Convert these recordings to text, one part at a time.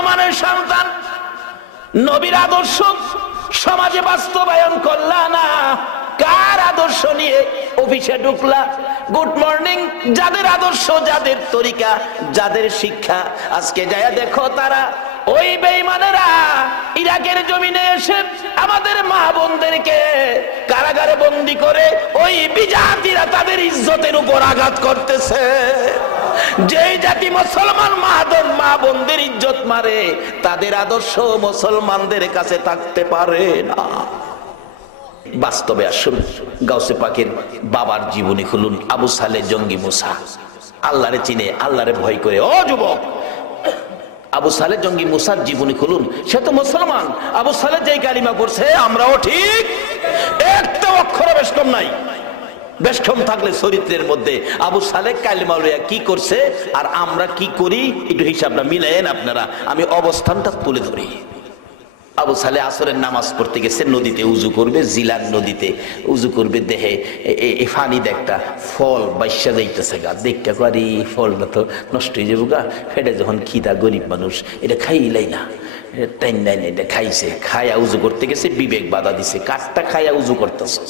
মুসলমানের সন্তান, নবীর আদর্শ সমাজে বাস্তবায়ন করলা না, কার আদর্শ নিয়ে অফিসে ঢুকলা? গুড মর্নিং, যাদের আদর্শ, যাদের তরিকা, যাদের শিক্ষা, আজকে যায় দেখো তারা ওই বেঈমানেরা ইরাকের জমিনে এসে আমাদের মা বোনদেরকে কারাগারে বন্দী করে ওই বিজাতিরা তাদের ইজ্জতের উপর আঘাত করতেছে। যেই জাতি মুসলমান মা বোনদের ইজ্জত মারে, তাদের আদর্শ মুসলমানদের কাছে থাকতে পারে না। বাস্তবে আসুন, গাউসে পাকের বাবার জীবনী খুলুন। আবু সালেহ জঙ্গি মুসা আল্লাহরে চিনে, আল্লাহরে ভয় করে। ও যুবক, আবু সালেহ জঙ্গি মুসার জীবনী খুলুন। সে তো মুসলমান। আবু সালেহ যেই কালিমা পড়ছে, আমরাও ঠিক একটা অক্ষর বেশকম নাই। বেশকম থাকলে চরিত্রের মধ্যে আবু সালেহ কালিমা লইয়া কি করছে আর আমরা কি করি, একটু হিসাবটা মিলায়েন আপনারা। আমি অবস্থানটা তুলে ধরি। আবু সালেহ আসরের নামাজ পড়তে গেছে, নদীতে উজু করবে, জিলার নদীতে উজু করবে। দেহে ফানি একটা ফল বাইশা যাইতেছে গা, দেখতে পারি ফলটা তো নষ্ট হয়ে যাবো গা। ফেটে যখন খিদা, গরিব মানুষ, এটা খাইলাই না, টাইম নাই, এটা খাইছে। খায়া উজু করতে গেছে, বিবেক বাধা দিছে, কাঠটা খায়া উজু করতেছে।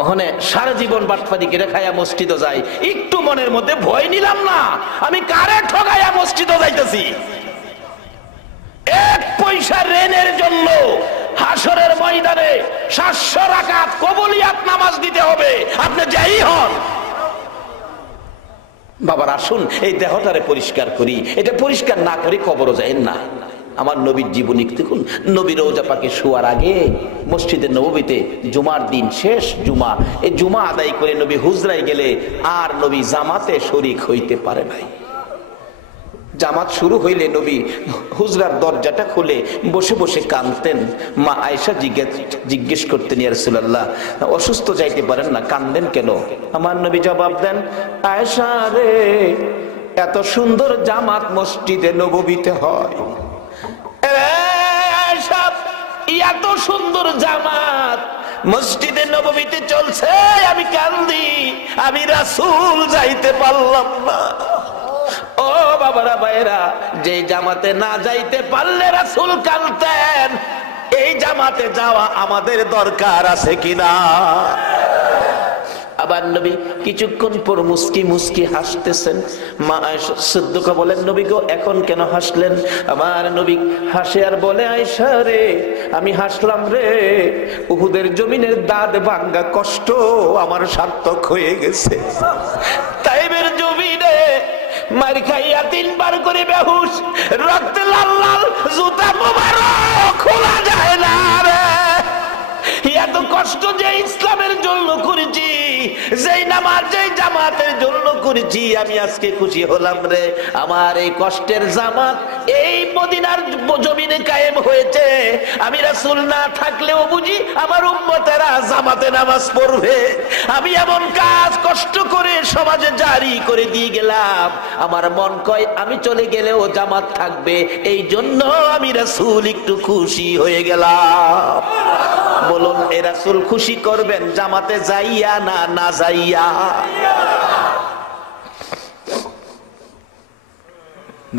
ওখানে সারা জীবন বাটপারি করে খায়া মসজিদে যায়, একটু মনের মধ্যে ভয় নিলাম না, আমি কারে ঠগাইয়া মসজিদে যাইতেছি। এক পয়সা ঋণের জন্য হাসরের ময়দানে 700 রাকাত কবুলিয়াত নামাজ দিতে হবে, আপনি যাই হন। বাবার আসুন, এই দেহটারে পরিষ্কার করি। এটা পরিষ্কার না করি কবরও যায় না। আমার নবীর জীবনী দেখুন। নবী রওজা পাকে শোয়ার আগে মসজিদে নববীতে জুমার দিন, শেষ জুমা, এই জুমা আদায় করে নবী হুজরায় গেলে আর নবী জামাতে শরীক হইতে পারে নাই। জামাত শুরু হইলে নবী হুজরার দরজাটা খুলে বসে বসে কাঁদতেন। মা আয়েশা জিজ্ঞেস করতেন, ইয়া রাসূলুল্লাহ, অসুস্থ যাইতে পারেন না, কাঁদেন কেন? আমার নবী জবাব দেন, আয়েশা রে, এত সুন্দর জামাত মসজিদে নববীতে হয়, এত সুন্দর জামাত মসজিদে নববীতে চলছে, আমি কান্দি, আমি রাসূল যাইতে পারলাম না। ও বাবারা ভাইরা, যে জামাতে না যাইতে পারলে রাসূল কাঁদতেন, এই জামাতে যাওয়া আমাদের দরকার আছে কিনা? আবার নবী কিছুক্ষণ পর মুস্কি মুস্কি হাসতেছেন। মা আয়েশা সিদ্দিকা বলেন, নবী গো, এখন কেন হাসলেন? আমার নবী হাসে আর বলে, আয়েশা রে, আমি হাসলাম রে, উহুদের জমিনের দাঁত ভাঙ্গা কষ্ট আমার সার্থক হয়ে গেছে। তাইবের জমিনে মার খাইয়া 3 বার করে বেহুশ, রক্ত লাল লাল, জুতা মোবারক খোলা যায় না রে। এত কষ্ট যে ইসলামের জন্য করেছি, যেই নামাজ, যেই জামাতের জন্য করেছি, আমি আজকে খুশি হলাম রে। আমার এই কষ্টের জামাত এই মদিনার জমিনে কায়েম হয়েছে। আমি রাসূল না থাকলেও বুঝি আমার উম্মতেরা জামাতে নামাজ পড়বে। আমি এমন কাজ কষ্ট করে সমাজে জারি করে দিয়ে গেলাম, আমার মন কয় আমি চলে গেলেও জামাত থাকবে। এই জন্য আমি রাসূল একটু খুশি হয়ে গেলাম। বলুন, এ রাসূল খুশি করবেন জামাতে যাইয়া না না যাইয়া?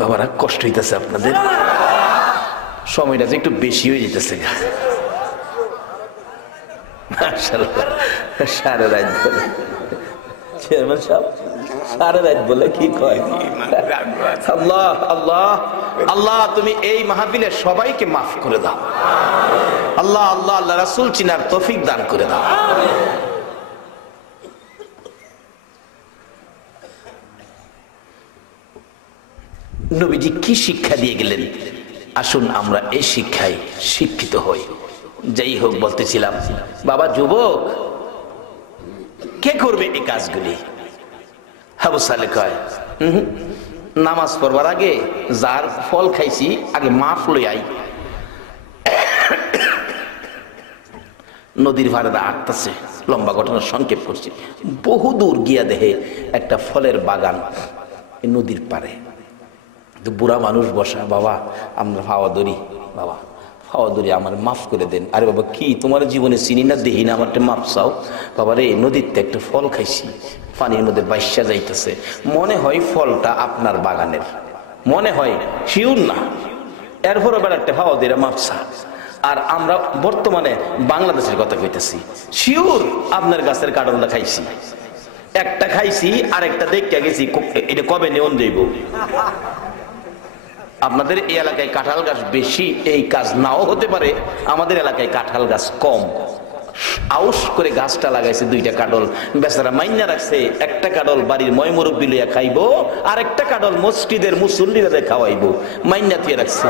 বাবারা, কষ্ট হইতেছে আপনাদের, সময়টা যে একটু বেশি হয়ে যেতেছে। সারা রাত বলে চেয়ারম্যান সাহেব, সারা রাত বলে কি কয়? আল্লাহ আল্লাহ আল্লাহ, তুমি এই মাহফিলে সবাইকে মাফ করে দাও। আল্লাহ আল্লাহ আল্লাহ, রাসূল চিনার তৌফিক দান করে দাও। নবীজি কি শিক্ষা দিয়ে গেলেন? আসুন আমরা এই শিক্ষায় শিক্ষিত হই। যাই হোক, বলতেছিলাম, বাবা যুবক, কে করবে এই কাজগুলি? আবু সালেহ কয়, নামাজ পড়বার আগে যার ফল খাইছি আগে মাফ লই আই। নদীর ভাড়া আটতেছে, লম্বা ঘটনা সংক্ষেপ করছি। বহু দূর গিয়া দেখে একটা ফলের বাগান নদীর পারে। বুড়া মানুষ বসা, বাবা আমরা ফাওয়া ধরি, বাবা ফাওয়া ধরি, আমার মাফ করে দেন। আরে বাবা, কি তোমার জীবনে চিনি না, দেখি না, আমার মাফ চাও। বাবা রে, নদীতে একটা ফল খাইছি, পানির মধ্যে বাইশা যাইতেছে, মনে হয় ফলটা আপনার বাগানের। মনে হয় শিউর না, এরপরও বেড়াতে হাওয়া দিয়ে মাপসা। আর আমরা বর্তমানে বাংলাদেশের কথা কইতেছি, শিউর আপনার গাছের কাঁঠালটা খাইছি, একটা খাইছি আর একটা দেখতে গেছি, এটা কবে নেওন যাইব। আপনাদের এই এলাকায় কাঁঠাল গাছ বেশি, এই কাজ নাও হতে পারে, আমাদের এলাকায় কাঁঠাল গাছ কম। আউশ করে গাছটা লাগাইছে, দুইটা কাঁঠাল বেচারা মাইনা রাখছে, একটা কাঁঠাল বাড়ির ময় মুরব্বি লইয়া খাইবো, আর একটা কাঁঠাল মসজিদের মুসল্লিরা খাওয়াইবো, মাইনা দিয়ে রাখছে।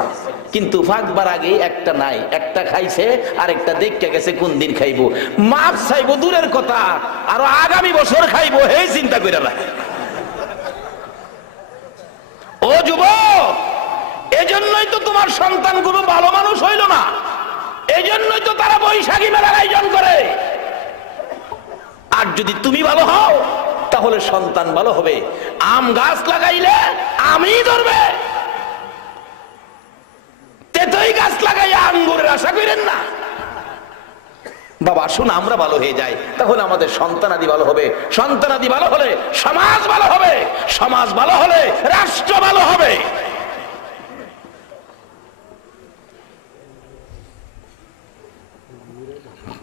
কিন্তু ফাঁকবার আগে একটা নাই, একটা খাইছে আর একটা দেখতে গেছে কোন দিন খাইবো, মাপ চাইবো দূরের কথা, আরো আগামী বছর খাইবো, এই চিন্তা করে না। ও যুবক, এজন্যই তো তোমার সন্তানগুলো ভালো মানুষ হইল না, এজন্যই তো তারা বৈশাখী মেলার আয়োজন করে। আর যদি তুমি ভালো হও তাহলে সন্তান ভালো হবে। আম গাছ লাগাইলে আমই ধরবে, তেতই গাছ লাগাইয়া আঙ্গুরের আশা করেন না। বাবা আসুন আমরা ভালো হয়ে যাই, তাহলে আমাদের সন্তানাদি ভালো হবে, সন্তানাদি ভালো হলে সমাজ ভালো হবে, সমাজ ভালো হলে রাষ্ট্র ভালো হবে।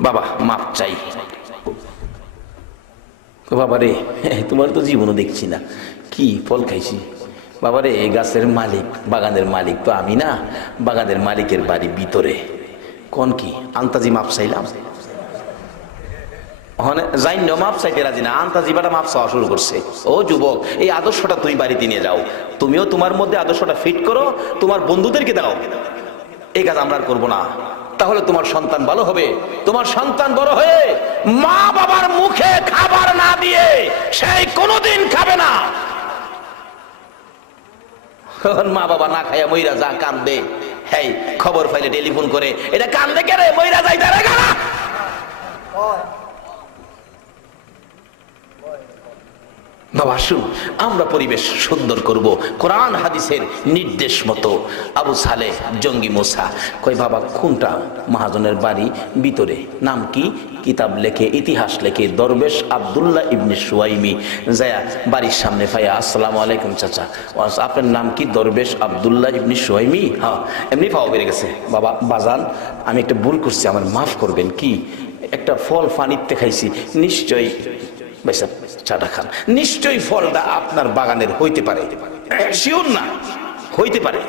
বাবা মাপ চাই। বাবা রে, তোমার তো জীবনও দেখছি না, কি ফল খাইছি। বাবা রে, এই গাছের মালিক, বাগানের মালিক তো আমি না, বাগানের মালিকের বাড়ি ভিতরে। কোন কি আন্তাজি মাপ চাইলাম, জাইন্য মাপ চাইতে রাজি না, আন্তাজি বাটা মাপ চাওয়া শুরু করছে। ও যুবক, এই আদর্শটা তুমি বাড়িতে নিয়ে যাও, তুমিও তোমার মধ্যে আদর্শটা ফিট করো, তোমার বন্ধুদেরকে দাও। এই কাজ আমরা করবো না, তাহলে তোমার সন্তান ভালো হবে। তোমার সন্তান বড় হয়ে মা বাবার মুখে খাবার না দিয়ে সেই কোনোদিন খাবে না। মা বাবা না খাইয়া মইরা যা কান্দে, হেই খবর পাইলে টেলিফোন করে, এটা কান্দে কেন, মইরা যাই তারা গানা। বাবা আসুন আমরা পরিবেশ সুন্দর করব কোরআন হাদিসের নির্দেশ মতো। আবু সালেহ জঙ্গি মোসা কই বাবা কোনটা মহাজনের বাড়ি ভিতরে, নাম কি, কিতাব লেখে, ইতিহাস লেখে, দরবেশ আব্দুল্লাহ ইবনে সুয়াইমি যায়া বাড়ির সামনে ফাইয়া, আসসালামু আলাইকুম চাচা, আপনার নাম কি, দরবেশ আব্দুল্লাহ ইবনে সুয়াইমি। হ্যাঁ, এমনি পাওয়া বেড়ে গেছে। বাবা বাজান আমি একটা ভুল করছি, আমার মাফ করবেন, কি একটা ফল পানিতে খাইছি, নিশ্চয়ই চাটা খান, নিশ্চয়ই ফলটা আপনার বাগানের হইতে পারে, শিওর না হইতে পারে,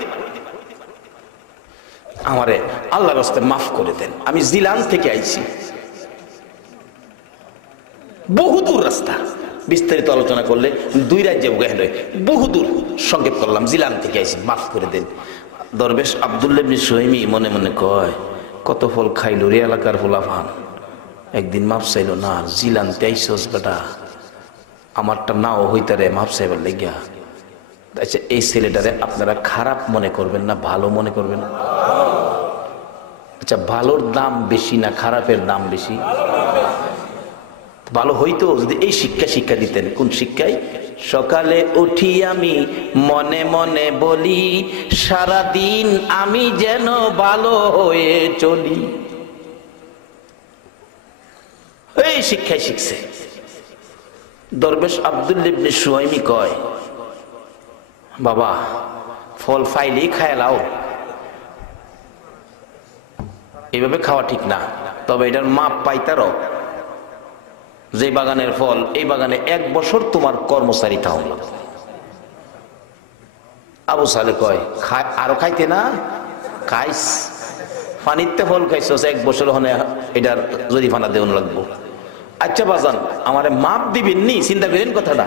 আমারে আল্লাহর রাস্তায় মাফ করে দেন, আমি জিলান থেকে আইছি, বহুদূর রাস্তা, বিস্তারিত আলোচনা করলে 2 রাজ্যে গেল, বহুদূর সংক্ষেপ করলাম, জিলান থেকে আইছি, মাফ করে দেন। দরবেশ আব্দুল্লাহ ইবনে সুহাইমি মনে মনে কয়, কত ফল খাইলো রে এলাকার ফুলাফান, একদিন মাপ চাইল না, জিলানতে আইসস বেটা, আমারটা নাও হইতারে মাপ চাইবার লেগিয়া। আচ্ছা এই ছেলেটারে আপনারা খারাপ মনে করবেন না ভালো মনে করবেন? আচ্ছা ভালোর দাম বেশি না খারাপের দাম বেশি? ভালো হইতো যদি এই শিক্ষা দিতেন। কোন শিক্ষায়? সকালে উঠি আমি মনে মনে বলি, সারাদিন আমি যেন ভালো হয়ে চলি, এই শিক্ষায় শিখছে। দরবেশ আব্দুল্লাহ ইবনে সুহাইমি কয়, বাবা ফল ফাইলেই খায় লাও, এইভাবে খাওয়া ঠিক না, তবে এটার মাপ পাইতারও, যে বাগানের ফল এই বাগানে 1 বছর তোমার কর্মচারী থাও লাগবে। আবু সালে কয়, আরো খাইতে না খাইস, পানিতে ফল খাইছ 1 বছর হনে এটার জরিমানা দেওয়া লাগবো। আচ্ছা বাজান আমারে মাপ দিবেন নি, চিন্তা করেন কথাটা,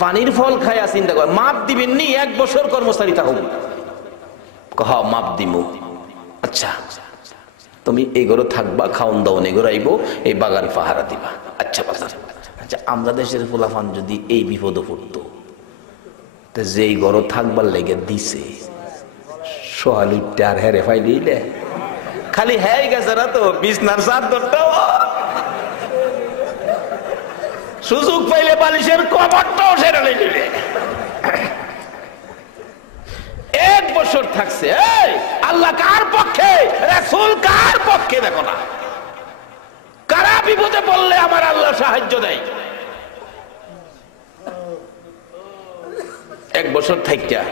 পানির ফল খায়া চিন্তা কর, মাপ দিবেন নি 1 বছর কর্মচারী থাকুক, কহ মাপ দিমু। আচ্ছা তুমি এই ঘরে থাকবা, খাওন দাওন এই ঘরে আইবো, এই বাগান পাহারা দিবা। আচ্ছা বাজান, আচ্ছা আমরা দেশের ফুলাফান যদি এই বিপদ পড়তো, যেই ঘরে থাকবার লেগে দিছে সোহালুইটা আর হেরে ফাইলে খালি হ্যাঁ গেছে না তো, বিছনার চাদরটাও সুযোগ পাইলে বালিশের কভারটাও সেরে নিলে। 1 বছর থাকছে, আল্লাহ কার পক্ষে, রাসূল কার পক্ষে দেখো না, কারা বিপদে পড়লে আমার আল্লাহ সাহায্য দেয়। 1 বছর থাইকা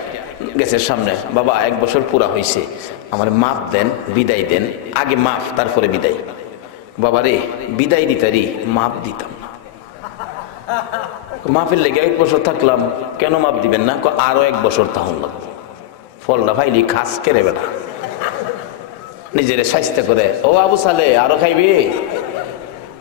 গেছে সামনে, বাবা 1 বছর পুরা হয়েছে, আমার মাপ দেন, বিদায় দেন, আগে মাফ তারপরে বিদায়। বাবা রে বিদায় দিতারি, মাপ দিতাম না। মাফের লেগে 1 বছর থাকলাম, কেন মাপ দিবেন না? আরো 1 বছর তাহন লাগবে। ফলটা ভাইলি খাস কেড়ে বেটা নিজের স্বাস্থ্য করে, ও আবু সালে আরো খাইবি?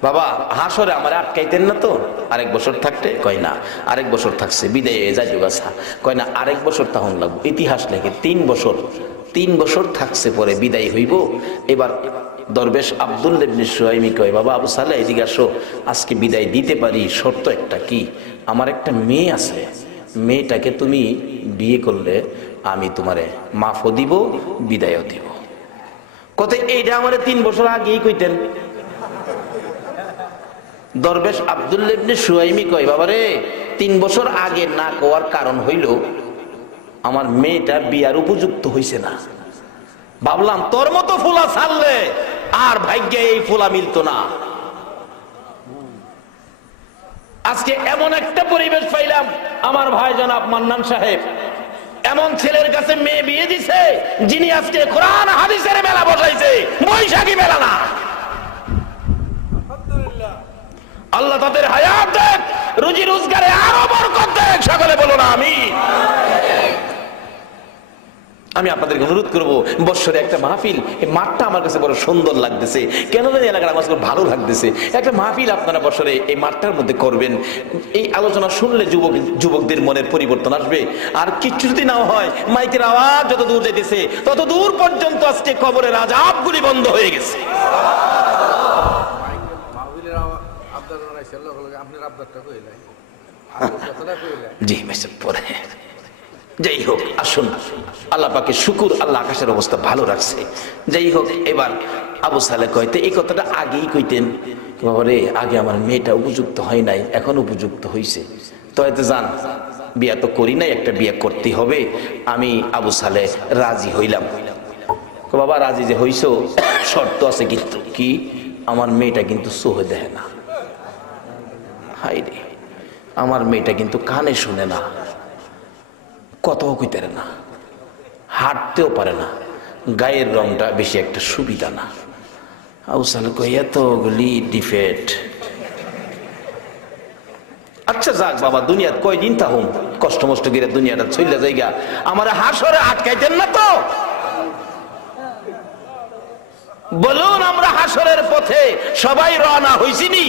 বাবা হাসরে আমার আটকাইতেন না তো 1 বছর থাকতে? কয় না, 1 বছর থাকছে, বিদায় যাই যোগাছা। কয় না, 1 বছর তাহন লাগবে। ইতিহাস লেখে 3 বছর থাকছে, পরে বিদায় হইব। এবার দরবেশ আব্দুল্লাহ ইবনে সুহাইমি কয়, বাবা আবু সালে এদিকে আসো, আজকে বিদায় দিতে পারি, শর্ত একটা। কি? আমার একটা মেয়ে আছে, মেয়েটাকে তুমি বিয়ে করলে আমি তোমারে মাফও দিব, বিদায়ও দিব। কত এইটা আমার 3 বছর আগেই কইতেন। দরবেশ আব্দুল্লাহ ইবনে সুহাইমি কয়, বাবারে 3 বছর আগে না কোয়ার কারণ হইল আমার মেয়েটা বিয়ার উপযুক্ত হইছে না। ভাবলাম তোর মতো ফুলা ছাড়লে আর ভাগ্যে এই ফুলা মিলতো না। আজকে এমন একটা পরিবেশ পাইলাম, আমার ভাই জনাব মান্নান সাহেব এমন ছেলের কাছে মেয়ে বিয়ে দিছে, যিনি আজকে কোরআন হাদিসের মেলা বসাইছে, বৈশাখী মেলা না। আল্লাহ তাদের হায়াত দেখ, রুজি রোজগারে আরো বরকত দেখ, সকলে বলো না আমিন। আমি আপনাদেরকে অনুরোধ করবো, বৎসরে একটা মাহফিল, এই মাঠটা আমার কাছে বড় সুন্দর লাগতেছে, কেন জানি এলাকার আমার কাছে ভালো লাগতেছে। একটা মাহফিল আপনারা বৎসরে এই মাঠটার মধ্যে করবেন। এই আলোচনা শুনলে যুবকদের মনের পরিবর্তন আসবে। আর কিচ্ছু যদি নাও হয়, মাইকের আওয়াজ যত দূর যাইতেছে তত দূর পর্যন্ত আজকে কবরের আযাবগুলি বন্ধ হয়ে গেছে। জি পরে যাই হোক, আসুন আল্লাহ পাকে শুকুর, আল্লাহ আকাশের অবস্থা ভালো রাখছে। যাই হোক, এবার আবু সালে কইতে এই কথাটা আগেই কইতেন, বাবারে আগে আমার মেয়েটা উপযুক্ত হয় নাই, এখন উপযুক্ত হইছে, তো এতে যান বিয়া তো করি নাই, একটা বিয়া করতে হবে। আমি আবু সালে রাজি হইলাম। বাবা রাজি যে হইছো, শর্ত আছে কিন্তু। কি? আমার মেয়েটা কিন্তু সোহে দেয় না। হাই রে, আমার মেয়েটা কিন্তু কানে শুনে না, কথাও কইতে পারে না, হাঁটতেও পারে না, গায়ের রংটা বেশি একটা সুবিধা না। আউসাল কই এতগুলি ডিফেক্ট। আচ্ছা যাক বাবা, দুনিয়াত কয়দিন তাহুম, কষ্ট মষ্ট করে দুনিয়াটা চলে যাইগা, আমার হাসরে আটকাইতেন না তো? বলুন, আমরা হাসরের পথে সবাই রওনা হইছিনি?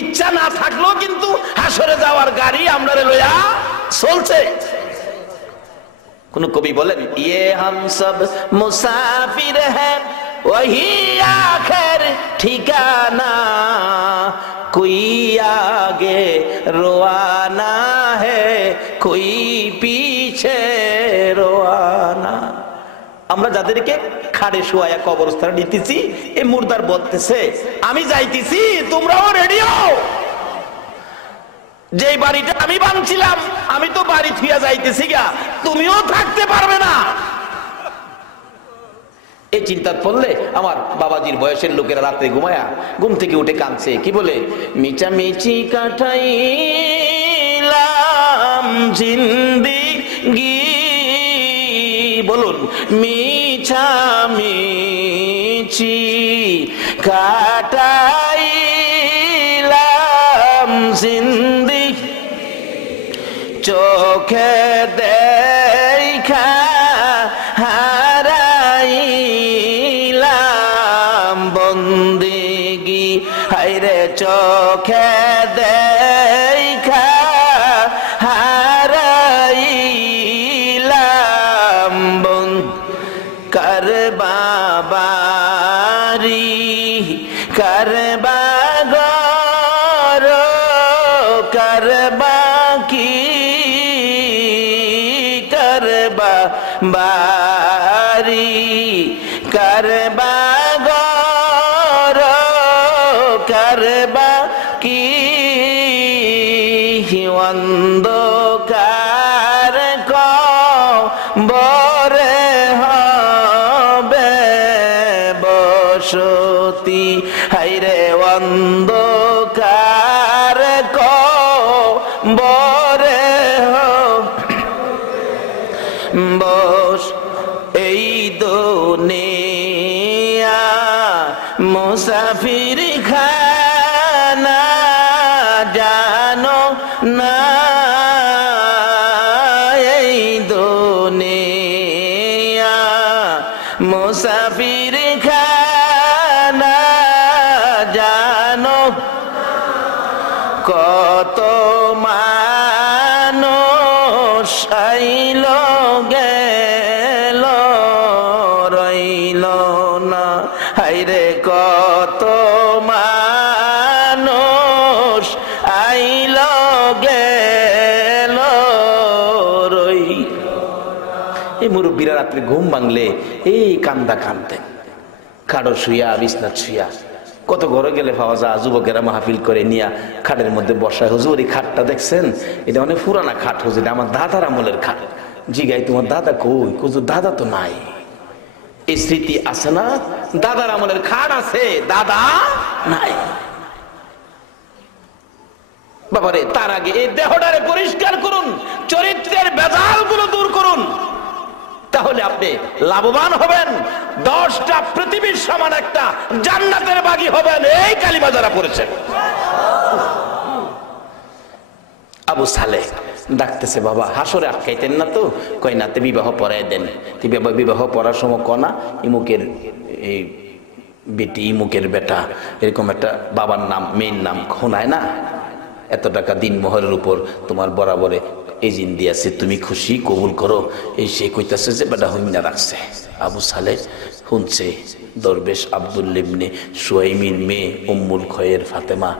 ইচ্ছা না থাকলেও কিন্তু হাসরে যাওয়ার গাড়ি আমরা লইয়া চলছে। কোন কবি বলেন, ইয়ে হাম সব মুসাফির হ্যাঁ ওহি আখির ঠিকানা, কোই আগে রওয়ানা হ্যায় কোই পিছে রওয়ানা। আমরা যাদেরকে খাড়ে শোয়া কবরস্থানে নিতেছি, এই মুর্দার বলতেছে আমি যাইতেছি, তোমরাও রেডি হও। যে বাড়িটা আমি বানছিলাম, আমি তো বাড়ি থুইয়া যাইতেছি গা, তুমিও থাকতে পারবে না। এই চিন্তা পড়লে আমার বাবাজির বয়সের লোকেরা রাতে ঘুমায়া ঘুম থেকে উঠে কাঁদছে, কি বলে? মিচামিচি কাটাইলাম জিন্দেগি, বলুন, মিছামিছি কাটাইলাম জিন্দেগি, চোখে দেখা হারাইলাম বন্দেগি, হায়রে চোখে দেখা হারাইলাম করবাবারি করবা গর করবা কি করবা বারি করবা গর করবা কি অন্ধকার কবরে হবে বসতি, হায়রে অন্ধকার বরে বস এই দুনিয়া মুসাফির খানা জানো না এই দুনিয়া মুসাফির খানা জানো কত মানুষ আইল গেল রইল না হায়রে কত মানুষ আইল গেল রইল। এই মুরব্বীরা রাত্রে ঘুম ভাঙলে এই কান্দা কানতেন, খাড়ো শুয়া বিছনা শুয়া। কত ঘরে গেলে পাওয়া যায় যুবকেরা মাহফিল করে নিয়ে খাটের মধ্যে বসায়, হুজুর এই খাটটা দেখছেন, এটা অনেক পুরানা খাট হুজুর, এটা আমার দাদার আমলের খাট। জিগাই তোমার দাদা কই? হুজুর দাদা তো নাই। এই স্মৃতি আছে না, দাদার আমলের খাট আছে, দাদা নাই। বাবারে তার আগে এই দেহটারে পরিষ্কার করুন, চরিত্রের ভেজাল গুলো দূর করুন, তাহলে আপনি লাভবান হবেন। 10টা পৃথিবীর সমান একটা জান্নাতের বাগী হবেন। এই কালিমা যারা পড়েছেন। আবু সালেহ ডাকতেছে, বাবা হাসরে আটকাইতেন না তো? কই না, তে বিবাহ পড়াই দেন। বিবাহ পড়ার সময় কনা ইমুকের এই বেটি, ইমুকের বেটা, এরকম একটা বাবার নাম মেয়ের নাম খোনায় না, এত টাকা দিন মোহরের উপর তোমার বরাবরে এজিন দিয়েছে, তুমি খুশি কবুল করো। এই সে কইতাছে যে বেটা হইনা রাখছে। আবু সালেহ শুনছে, দরবেশ আব্দুল ইবনে সুয়াইমির মেয়ে উম্মুল খয়ের ফাতেমা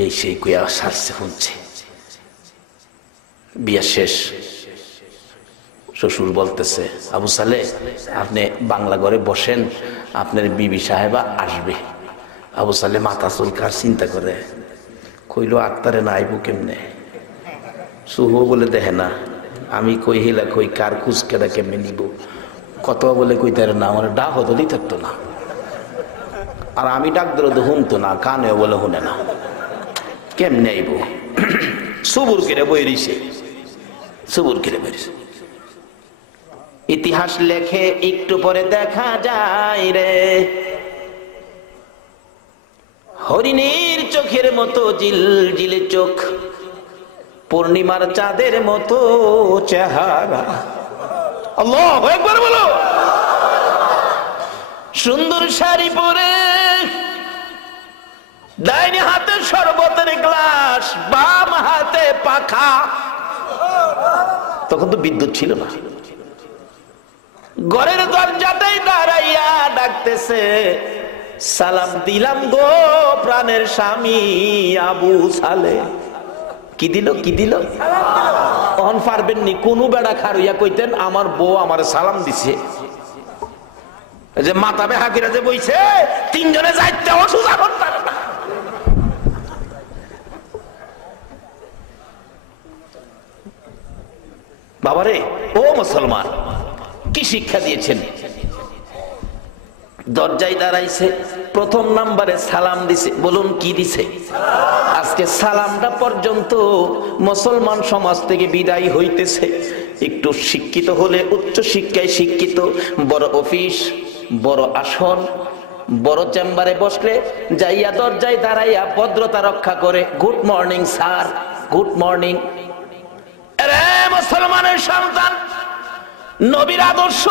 এই সেই কইয়া সারছে, শুনছে। বিয়া শেষ, শ্বশুর বলতেছে, আবু সালেহ আপনি বাংলা ঘরে বসেন, আপনার বিবি সাহেবা আসবে। আবু সালেহ মাথা চুলকার চিন্তা করে, কইল আত্মারে না আইব কেমনে? শুভ বলে দেখে না, আমি কই হিলা কই কার কুচকেটা কেমনে নিব? কত বলে কইতারে না, আমার ডাক হতই থাকতো না, আর আমি ডাক দিলে তো শুনতো না, কানেও বলে শুনে না, কেমনে আইব? সুবুর কেড়ে বই রইছে, সুবুর কেড়ে বই রইছে। ইতিহাস লেখে একটু পরে দেখা যায় রে, হরিণীর চোখের মতো জিলজিলে চোখ, পূর্ণিমার চাঁদের মতো চেহারা। আল্লাহু আকবার বলো। সুন্দর শাড়ি পরে, ডাইনি হাতে শরবতের গ্লাস, বাম হাতে পাখা। তখন তো বিদ্যুৎ ছিল না। ঘরের দরজাতেই দাঁড়াইয়া ডাকতেছে, সালাম দিলাম গো প্রাণের স্বামী আবু সালেহ। কি দিল? কি দিল? তখন পারবেননি কোন বেড়া খারুইয়া কইতেন আমার বউ আমার সালাম দিছে। যে মাথা বেহা কিরা যে বইছে, তিনজনে যাইতে অসুজা করতাম না। বাবারে ও মুসলমান, কি শিক্ষা দিয়েছেন? দরজায় দাঁড়াইছে, প্রথম নাম্বারে সালাম দিছে। বলুন কি দিছে? আজকে সালামটা পর্যন্ত মুসলমান সমাজ থেকে বিদায় হইতেছে। একটু শিক্ষিত হলে, উচ্চ শিক্ষায় শিক্ষিত, বড় অফিস, বড় আসন, বড় চেম্বারে বসলে যাইয়া দরজায় দাঁড়াইয়া ভদ্রতা রক্ষা করে, good morning sir, good morning. আরে মুসলমানের সন্তান, নবীর আদর্শ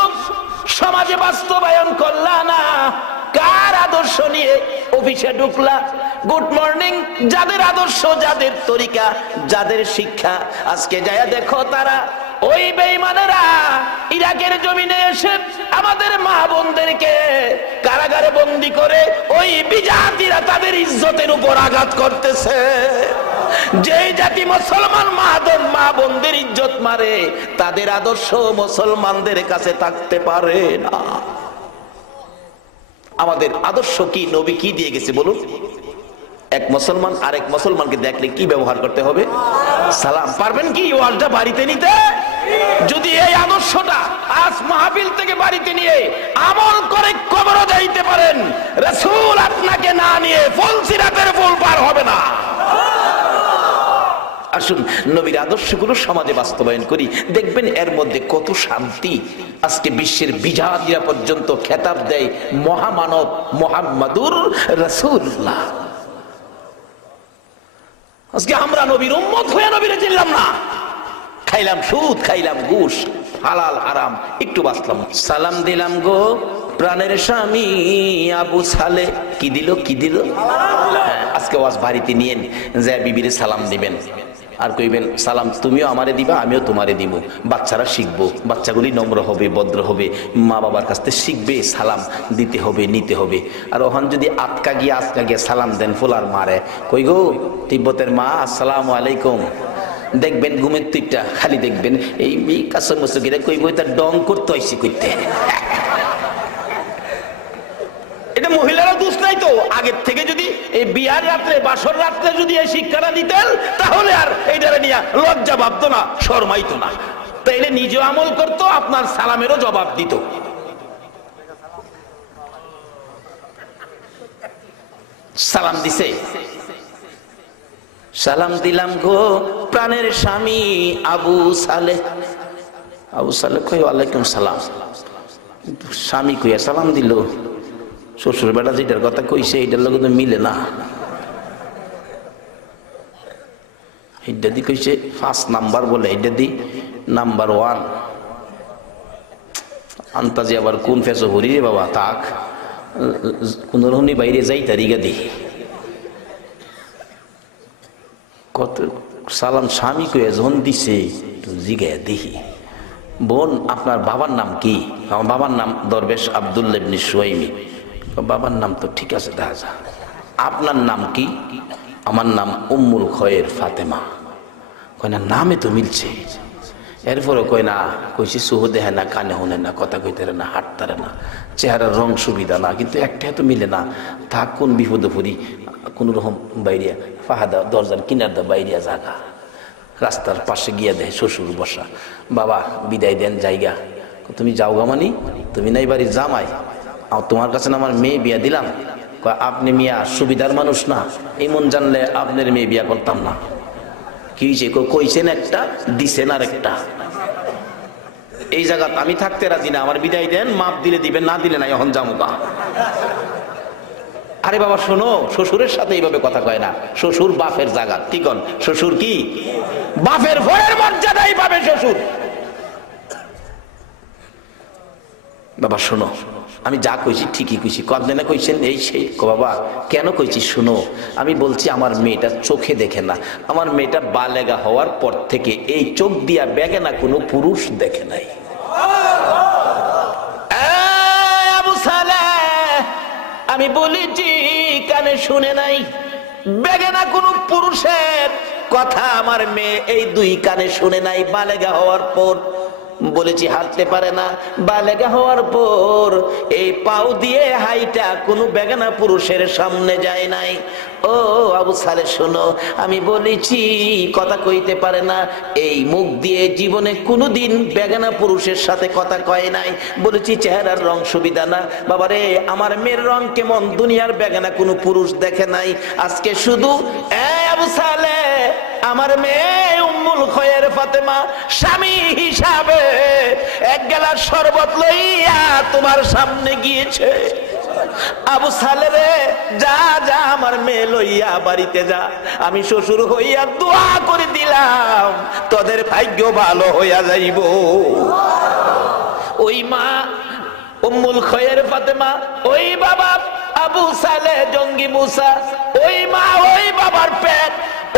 সমাজে বাস্তবায়ন করলা না, কার আদর্শ নিয়ে অফিসে ঢুকলা? গুড মর্নিং যাদের আদর্শ, যাদের তরিকা, যাদের শিক্ষা, আজকে যায়া দেখো তারা ওই বেঈমানেরা ইরাকের জমিনে এসে আমাদের মা বোনদেরকে কারাগারে বন্দী করে ওই বিজাতিরা তাদের ইজ্জতের উপর আঘাত করতেছে। যেই জাতি মুসলমান মা বোনদের ইজ্জত মারে, তাদের আদর্শ মুসলমানদের কাছে থাকতে পারে না। আমাদের আদর্শ কি? নবী কি দিয়ে গেছে বলুন? এক মুসলমান আরেক মুসলমানকে দেখলে কি ব্যবহার করতে হবে? সালাম। পারবেন কি ওয়াজটা বাড়িতে নিতে? যদি এই আদর্শটা আজ মাহফিল থেকে বাড়িতে নিয়ে আমল করে কবরে যাইতে পারেন, রাসূল আপনাকে না নিয়ে ফুলসিরাতের ফুল পার হবে না। আসুন নবীর আদর্শগুলো সমাজে বাস্তবায়ন করি, দেখবেন এর মধ্যে কত শান্তি। আজকে বিশ্বের বিজাতিরা পর্যন্ত খেতাব দেয় মহামানব মুহাম্মাদুর রাসূলুল্লাহ। আজকে আমরা নবীর উম্মত হয়ে নবীরে চিনলাম না, খাইলাম সুদ, খাইলাম ঘুষ, হালাল হারাম, একটু বাঁচলাম। সালাম দিলাম গো প্রাণের স্বামী আবু সালে, কি দিল কি দিল? আজকে ওয়াজ বাড়িতে নিয়েন, যে বিবিরে সালাম দিবেন আর কইবেন সালাম তুমিও আমারে দিবা আমিও তোমারে দিব। বাচ্চারা শিখবো, বাচ্চাগুলি নম্র হবে, ভদ্র হবে, মা বাবার কাছ থেকে শিখবে সালাম দিতে হবে, নিতে হবে। আর ওখান যদি আটকা গিয়ে সালাম দেন ফুলার মারে, কই গো তিব্বতের মা আসসালামু আলাইকুম, দেখবেন ঘুমের তুইটা খালি দেখবেন এই কাছে মসে গিয়ে কইব তার ডং করতে হয়েছে কইতে। এটা মহিলারা দোষ নাই তো, আগের থেকে যদি এই বিয়ার রাত্রে বাসর রাত্রে যদি এই শিক্ষাটা দিতেন তাহলে আর এইটারে নিয়ে লজ্জা ভাবতো না, শরমাইতো না, তাইলে নিজে আমল করতো, আপনার সালামেরও জবাব দিত। সালাম দিছে, সালাম দিলাম গো প্রাণের স্বামী আবু সালে। আবু সালে কই ওয়ালাইকুম সালাম, স্বামী কইয়া সালাম দিল, শ্বশুর বেটা যেটার কথা কইছে এটার লগে তো মিলে না। এটা দি কইছে 5 নাম্বার বলে, এটা দি নাম্বার 1 আন্তাজি। আবার কোন ফেসো হরি রে বাবা, তাক কোন রকমই বাইরে যাই তারিগা দি কত সালাম স্বামী কইয়া যখন দিছে জিগায় দেখি, বোন আপনার বাবার নাম কি? আমার বাবার নাম দরবেশ আব্দুল্লাহ ইবনে সুয়াইমি। বাবার নাম তো ঠিক আছে দাদা, আপনার নাম কি? আমার নাম উম্মুল খয়ের ফাতেমা। কয় না নামে তো মিলছে। এরপরে কয় না, কইছি সুহ দেহে না, কানে হনে না, কথা কইতে না, হাঁটতারে না, চেহারার রং সুবিধা না, কিন্তু একটা তো মিলে না। তা কোন বিপদে পড়ি, কোন রকম বাইরিয়া ফাহাদা দরজার কিনার দা বাইরিয়া জাগা, রাস্তার পাশে গিয়া দেয় শ্বশুর বসা। বাবা বিদায় দেন জায়গা। তুমি যাও গা মানি, তুমি নাই বাড়ির জামাই, তোমার কাছে আমার মেয়ে বিয়া দিলাম। আপনি মিয়া সুবিধার মানুষ না, এমন জানলে আপনার মেয়ে বিয়া করতাম না। কি হয়েছে? কইছেন একটা, দিছেন আর একটা। এই জায়গা আমি থাকতে রাজি না, আমার বিদায় দেন, মাপ দিলে দিবেন, না দিলে না এখন জামুকা। আরে বাবা শোনো, শ্বশুরের সাথে এইভাবে কথা কয় না, শ্বশুর বাপের জায়গা। কি কন? শ্বশুর কি বাপের ভয়ের মর্যাদাই পাবে শ্বশুর। বাবা শোনো, আমি যা কইছি ঠিকই কইছি, কদিনে কইছেন এই সেই। বাবা কেন কইছি শুনো, আমি বলছি আমার মেয়েটা চোখে দেখে না, আমার মেয়েটা বালেগা হওয়ার পর থেকে এই চোখ দিয়া বেগে না কোনো পুরুষ দেখে নাই। আবু সালেহ আমি বলেছি কানে শুনে নাই, বেগে না কোনো পুরুষের কথা আমার মেয়ে এই 2 কানে শুনে নাই। বালেগা হওয়ার পর বলেছি হাঁটতে পারে না, বালেগা হওয়ার পর এই পাও দিয়ে হাইটা কোনো বেগানা পুরুষের সামনে যায় নাই। ও আবু সালে শোনো, আমি বলেছি কথা কইতে পারে না, এই মুখ দিয়ে জীবনে কোনোদিন বেগানা পুরুষের সাথে কথা কয় নাই। বলেছি চেহারার রং সুবিধা না। বাবারে আমার মেয়ের রং কেমন দুনিয়ার বেগানা কোনো পুরুষ দেখে নাই। আজকে শুধু আবু সালে আমার মেয়ে উম্মুল খয়ের ফাতেমা স্বামী হিসাবে এক গেলার শরবত লইয়া তোমার সামনে গিয়েছে। আবু সালে রে যা যা আমার মেয়ে লইয়া বাড়িতে যা, আমি শ্বশুর হইয়া দোয়া করে দিলাম তোদের ভাগ্য ভালো হইয়া যাইব। ওই মা উম্মুল খয়ের ফাতেমা, ওই বাবা আবু সালে জঙ্গি মুসা, ওই মা ওই বাবার পেট,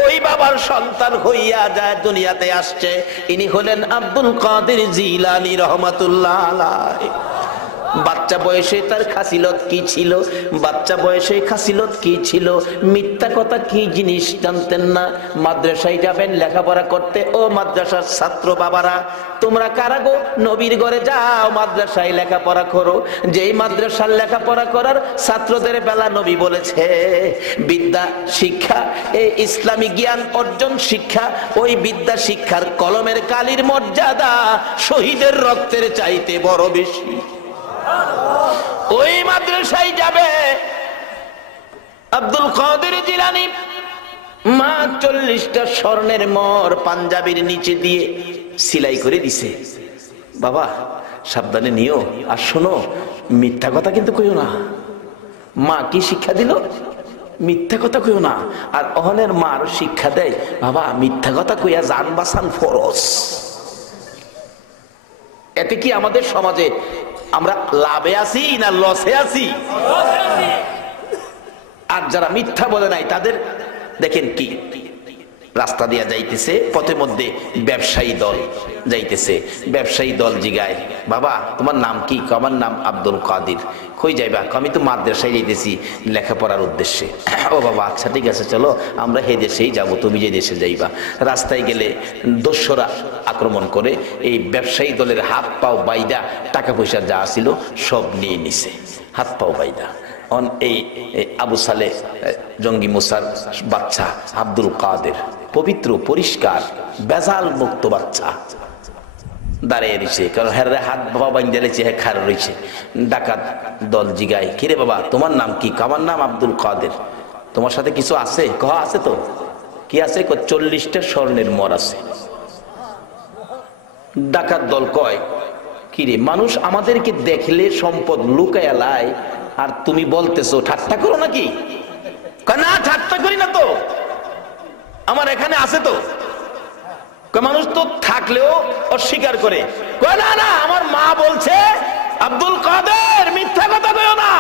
ওই বাবার সন্তান হইয়া যায় দুনিয়াতে আসছে। ইনি হলেন আব্দুল কাদের জিলানী রহমাতুল্লাহ আলাইহি। বাচ্চা বয়সে তার খাসিলত কি ছিল, বাচ্চা বয়সে খাসিলত কি ছিল, মিথ্যা কথা কি জিনিস জানতেন না। মাদ্রাসায় যাবেন লেখাপড়া করতে, ও মাদ্রাসার ছাত্র বাবারা তোমরা কারা গো, নবীর ঘরে যাও মাদ্রাসায় লেখাপড়া করো। যেই মাদ্রাসার লেখাপড়া করার ছাত্রদের বেলা নবী বলেছে বিদ্যা শিক্ষা, এই ইসলামী জ্ঞান অর্জন শিক্ষা, ওই বিদ্যা শিক্ষার কলমের কালির মর্যাদা শহীদের রক্তের চাইতে বড় বেশি। ওই মাদ্রাসায় যাবে আব্দুল কাদের জিলানী মা 40টা স্বর্ণের মর পাঞ্জাবির নিচে দিয়ে সেলাই করে দিছে। বাবা সাবধানে নিও, আর শোনো মিথ্যা কথা কিন্তু কইও না। মা কি শিক্ষা দিল? মিথ্যা কথা কইও না। আর অহনের মা আরো শিক্ষা দেয়, বাবা মিথ্যা কথা কইয়া জান বাঁচান ফরজ। এতে কি আমাদের সমাজে আমরা লাভে আছি না লসে আছি? আর যারা মিথ্যা বলে নাই তাদের দেখেন কি রাস্তা দিয়া যাইতেছে, পথের মধ্যে ব্যবসায়ী দল যাইতেছে, ব্যবসায়ী দল জিগায়, বাবা তোমার নাম কি? আমার নাম আব্দুল কাদির। কই যাইবা? আমি তো মাদ্রাসায় যাইতেছি লেখাপড়ার উদ্দেশ্যে। ও বাবা আচ্ছা ঠিক আছে চলো আমরা হে দেশেই যাবো, তুমি যে দেশে যাইবা। রাস্তায় গেলে দস্যুরা আক্রমণ করে এই ব্যবসায়ী দলের হাত পাও বাইদা টাকা পয়সা যা ছিল সব নিয়ে নিছে, হাত পাও বাইদা। এই আবু সালে জঙ্গি মুসার বাচ্চা আব্দুল কাদের, পবিত্র পরিষ্কার বেজাল মুক্ত বাচ্চা দাঁড়িয়ে রয়েছে, কারণ হ্যাঁ হাত বাবা বাইন্দে রেছে, হ্যাঁ খার রয়েছে। ডাকাত দল জিগায়, কিরে বাবা তোমার নাম কি? আমার নাম আব্দুল কাদের। তোমার সাথে কিছু আছে? কহ আছে তো। কি আছে? 40টা স্বর্ণের মর আছে। ডাকাত দল কয়, কিরে মানুষ আমাদেরকে দেখলে সম্পদ লুকায়া লাই, আর তুমি বলতেছো ঠাট্টা করো নাকি? না ঠাট্টা করি না তো, আমার এখানে আছে তো। মানুষ তো থাকলেও অস্বীকার করে, না না আমার মা বলছে আব্দুল কাদের মিথ্যা কথা কইও না।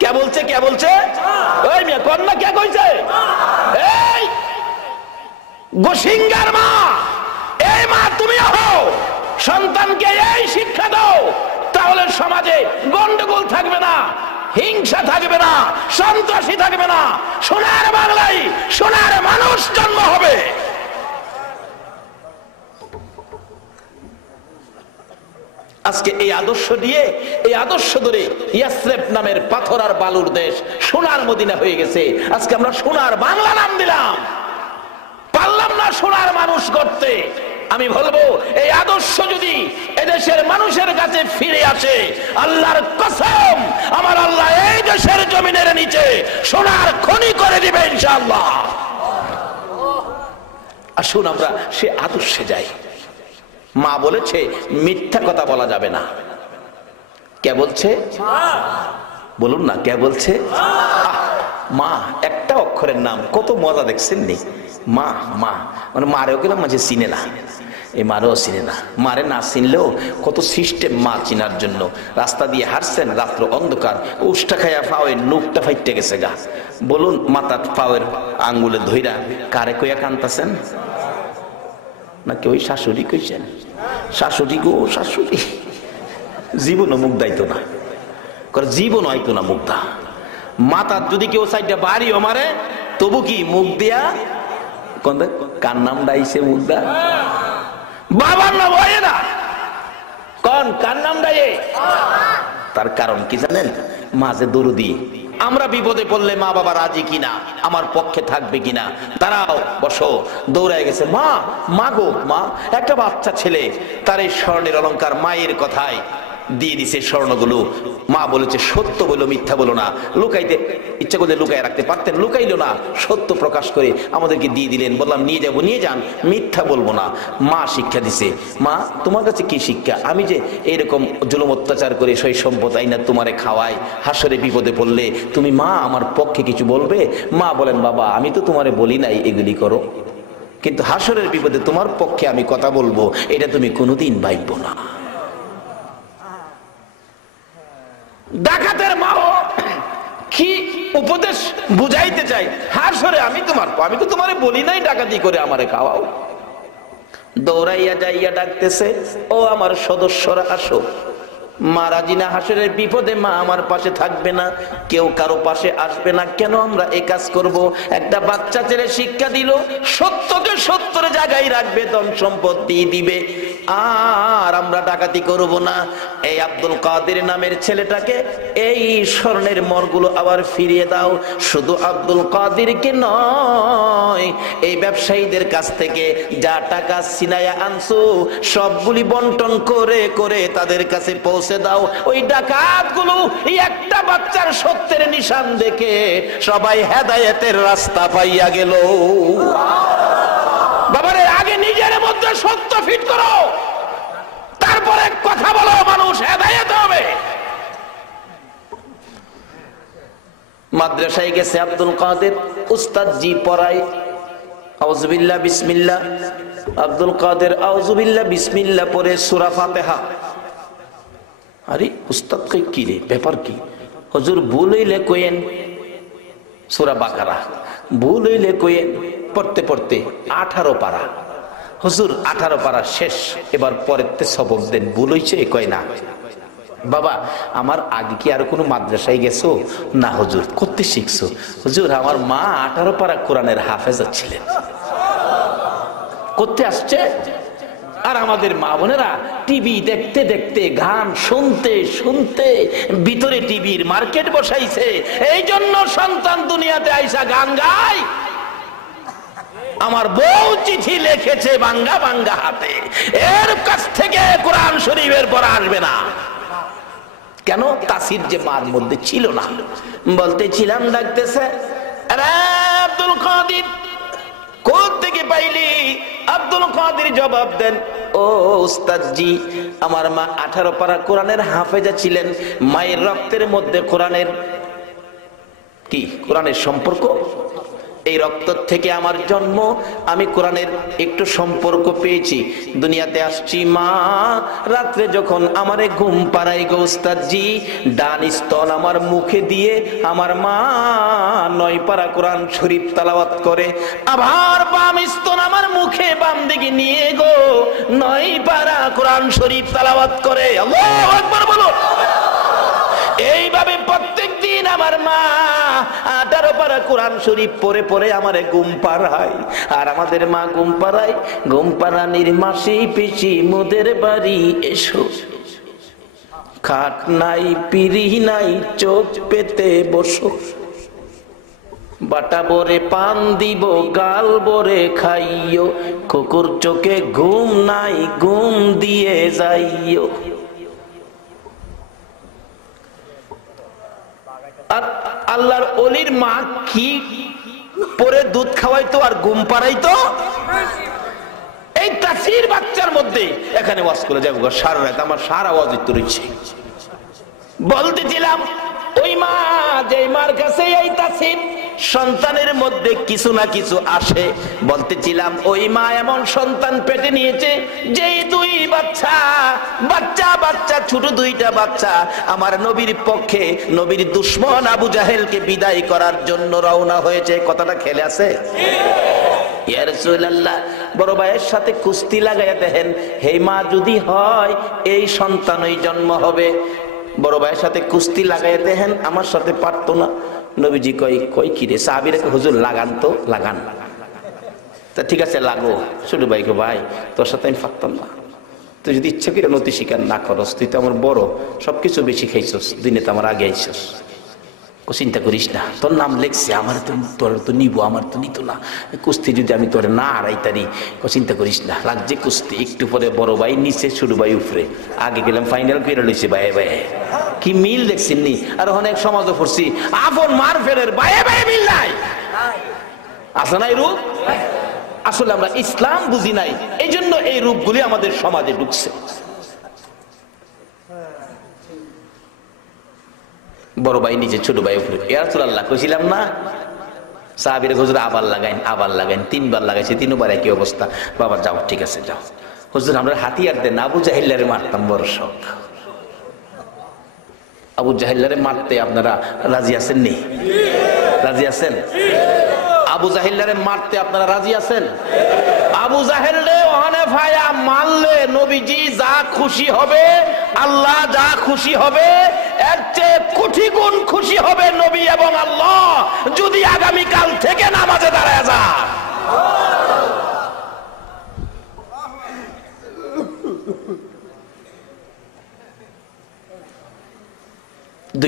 কে বলছে? কে বলছে? ওই মিয়া কন্যা কে কইছে? এই গোসিঙ্গার মা, এই মা তুমি হও, সন্তানকে এই শিক্ষা দাও, তাহলে সমাজে গন্ডগোল থাকবে না, হিংসা থাকবে না, সন্ত্রাসী থাকবে না, সোনার বাংলায় সোনার মানুষ জন্ম হবে। আজকে এই আদর্শ দিয়ে, এই আদর্শ ধরে ইয়াসরিব নামের পাথর আর বালুর দেশ সোনার মদিনা হয়ে গেছে। আজকে আমরা সোনার বাংলা নাম দিলাম, পারলাম না সোনার মানুষ করতে। আমি বলবো এই আদর্শ যদি এদেশের মানুষের কাছে ফিরে আসে, আল্লাহর কসম আমার আল্লাহ এই দেশের জমিনের নিচে সোনার খনি করে দিবে ইনশাআল্লাহ। আসুন আমরা সে আদর্শে যাই। মা বলেছে মিথ্যা কথা বলা যাবে না। কে বলছে? বলুন না কে বলছে? মা একটা অক্ষরের নাম, কত মজা দেখছেন নি? মা মা মানে মারেও কিনা মাঝে চিনে না, এই মারেও চিনে না। মারে না চিনলেও কত সিস্টেম মা চিনার জন্য। রাস্তা দিয়ে হাঁটছেন, রাত্র অন্ধকার, উষ্টা খাইয়া পাওয়ের নুকটা ফাইটে গেছে গা। বলুন মাথার পাওয়ের আঙ্গুলে ধইরা কারে কইয়া কান্তাছেন? নাকি ওই শাশুড়ি কইছেন? শাশুড়ি গো শাশুড়ি, জীবনও মুখ দাইতো না, জীবন হয়তো না মুখ দা। মাথার যদি কেউ সাইডটা বাড়িও মারে তবু কি মুখ দিয়া কার নাম ডাইছে? মুখ দা বাবার নাম হয় না, কোন কার নাম ডাইয়ে? তার কারণ কি জানেন? মাঝে দরুদি। আমরা বিপদে পড়লে মা বাবা রাজি কিনা, আমার পক্ষে থাকবে কিনা, তারাও বসো দৌড়ায় গেছে। মা মা গো মা, একটা বাচ্চা ছেলে তার এই স্বর্ণের অলংকার মায়ের কথায় দিয়ে দিছে স্বর্ণগুলো। মা বলেছে সত্য বলো, মিথ্যা বলো না। লুকাইতে ইচ্ছা করলে লুকাই রাখতে পারতেন, লুকাইলো না, সত্য প্রকাশ করে আমাদেরকে দিয়ে দিলেন। বললাম নিয়ে যাবো, নিয়ে যান, মিথ্যা বলবো না। মা শিক্ষা দিছে। মা তোমার কাছে কি শিক্ষা? আমি যে এইরকম জুলুম অত্যাচার করে সেই সম্পদ আইনা তোমারে খাওয়াই, হাসরে বিপদে পড়লে তুমি মা আমার পক্ষে কিছু বলবে? মা বলেন বাবা আমি তো তোমারে বলি নাই এগুলি করো, কিন্তু হাসরের বিপদে তোমার পক্ষে আমি কথা বলবো, এটা তুমি কোনোদিন ভাববো না। ডাকাতের মাও কি উপদেশ বুঝাইতে চাই? হাসরে আমি তো তোমারে বলি নাই ডাকাতি করে আমারে খাওয়াও। দৌড়াইয়া যাইয়া ডাকতেছে, ও আমার সদস্যরা আসো। মা রাজি না, হাসরের বিপদে মা আমার পাশে থাকবে না, কেউ কারো পাশে আসবে না। কেন আমরা এই কাজ করব? একটা বাচ্চা ছেলে শিক্ষা দিল সত্যকে সত্যের জায়গায় রাখবে, ধন সম্পদ দিয়ে দিবে, আর আমরা ডাকাতি করব না। এই আব্দুল কাদের নামের ছেলেটাকে এই স্বর্ণের মরগুলো আবার ফিরিয়ে দাও। শুধু আব্দুল কাদেরকে নয়, এই ব্যবসায়ীদের কাছ থেকে যা টাকা ছিনাইয়া আনছো সবগুলি বন্টন করে করে তাদের কাছে পৌঁছে পৌঁছে দাও। ওই ডাকাতগুলো একটা বাচ্চার সত্যের নিশান দেখে সবাই হেদায়েতের রাস্তা পাইয়া গেল। বাবারে, আগে নিজের মধ্যে সত্য ফিট করো, তারপরে কথা বলো, মানুষ হেদায়েত হবে। মাদ্রাসায় গেছে আব্দুল কাদের, উস্তাদজি পড়ায় আউযুবিল্লাহ বিসমিল্লাহ, আব্দুল কাদের আউযুবিল্লাহ বিসমিল্লাহ পড়ে সূরা ফাতিহা। আরে উস্তাদ কই কি রে, ব্যাপার কি? হুজুর ভুল হইলে কইেন সূরা বাকারা, ভুল হইলে কইেন। পড়তে পড়তে 18 পারা। হুজুর 18 পারা শেষ, এবার পরেরতে সবক দেন। ভুল হইছে? কয় না। বাবা, আমার আগে কি আর কোনো মাদ্রাসায় গেছো? না হুজুর। করতে শিখছো? হুজুর আমার মা 18 পারা কোরআনের হাফেজা ছিলেন। করতে আসছে। আর আমাদের মা বোনেরা টিভি দেখতে দেখতে, গান শুনতে শুনতে ভিতরে টিভির মার্কেট বসাইছে। এই জন্য সন্তান দুনিয়াতে আইসা গান গায়। আমার বউ চিঠি লিখেছে বাঙ্গা বাঙ্গা হাতে, এর কাছ থেকে কোরআন শরীফের পড়া আসবে না। কেন? তাসির যে মার মধ্যে ছিল না। বলতেছিলাম ডাকতেছে, আরে আব্দুল কাদের কোথা থেকে পাইলি? আব্দুল কাদের জবাব দেন, ও উস্তাদজি, আমার মা 18 পারা কোরআনের হাফেজা ছিলেন। মায়ের রক্তের মধ্যে কোরআনের কি, কোরআনের সম্পর্ক। এই রক্ত থেকে আমার জন্ম, আমি কোরআনের একটু সম্পর্ক পেয়েছি। দুনিয়াতে আসছি মা, রাত্রে যখন আমারে ঘুম পাড়াই গো উস্তাদজি, ডান স্তন আমার মুখে দিয়ে আমার মা 9 পারা কোরআন শরীফ তেলাওয়াত করে। আবার বাম স্তন আমার মুখে বাম দিকে নিয়ে গো 9 পারা কোরআন শরীফ তেলাওয়াত করে। আল্লাহু আকবার বলো। এইভাবে প্রত্যেক দিন আমার মা 18 পারা কোরআন শরীফ পড়ে পড়ে আমারে ঘুম পাড়ায়। আর আমাদের মা ঘুম পাড়ায়, ঘুম পাড়ানির মাসি পিসি মোদের বাড়ি এসো, খাট নাই পিড়ি নাই চোখ পেতে বসো, বাটা বরে পান দিব গাল বরে খাইও, কুকুর চোখে ঘুম নাই ঘুম দিয়ে যাইও। আর আল্লাহর ওলির মা কি পরে দুধ খাওয়াইতো আর ঘুম পাড়াইতো? এই তাসির বাচ্চার মধ্যে। এখানে ওয়াজ করে যাবো সারা রাত, আমার সারা ওয়াজ রয়েছে। বলতেছিলাম ওই মা, যে মার কাছে এই তাসির সন্তানের মধ্যে কিছু না কিছু আসে। বলতেছিলাম ওই মা এমন সন্তান পেটে নিয়েছে, যে 2 বাচ্চা বাচ্চা বাচ্চা ছোট 2টা বাচ্চা আমার নবীর পক্ষে, নবীর দুশমন আবু জাহেলকে বিদায় করার জন্য রওনা হয়েছে। কথাটা খেলে আছে? ইয়া রাসূলুল্লাহ, বড় ভাইয়ের সাথে কুস্তি লাগাইয়া দেখেন, হে মা যদি হয় এই সন্তানই জন্ম হবে। বড় ভাইয়ের সাথে কুস্তি লাগাইয়া দেখেন, আমার সাথে পারতো না। নবীজি কই কি রে? সাহাবীরা হুজুর লাগান তো, লাগান। তা ঠিক আছে লাগো। ছোট ভাইকে, ভাই তোর সাথে আমি পারতাম না, তুই যদি ইচ্ছা করে নতি স্বীকার না করস, তুই তো আমার বড়, সবকিছু বেশি খাইছস, দিনে তো আমার আগে আইসস। চিন্তা করিস না, তোর নাম লেখছে, আমার তো তোর তো নিব, আমার তো নিত না। কুস্তি যদি আমি তোর না আড়াইতারি, চিন্তা করিস না, লাগছে কুস্তি। একটু পরে বড় ভাই নিচে, ছোট ভাই উপরে। আগে গেলাম ফাইনাল করে লইছে ভাই ভাই। কি মিল দেখছেন নি? আর অনেক সমাজও পড়ছি, আপন মার ফেরের ভাই ভাই মিল নাই, আছে নাই রূপ? আসলে আমরা ইসলাম বুঝি নাই, এই জন্য এই রূপগুলি আমাদের সমাজে ঢুকছে। বড় ভাই নিচে, ছোট ভাই উপরে। ইয়া রাসূলুল্লাহ কইছিলাম না সাহাবীরা হুজুর আবার লাগাইন, আবার লাগাইন। 3 বার লাগাইছে, 3 বার একই অবস্থা। বাবা যাও, ঠিক আছে যাও। হুজুর আমরা হাতিয়ার দেন, আবু জাহিল্লারে মারতাম, বড় শখ। আবু জাহিল্লারে মারতে আপনারা রাজি আছেন নি? রাজি আছেন? আবু জাহিল্লারে মারতে আপনারা রাজি আছেন? আবু জাহেলরে ওখানে ফায়া মারলে নবীজি যা খুশি হবে, আল্লাহ যা খুশি হবে, এর চেয়ে কোটি গুণ খুশি হবে নবী এবং আল্লাহ যদি আগামীকাল থেকে নামাজে দাঁড়ায় যায়।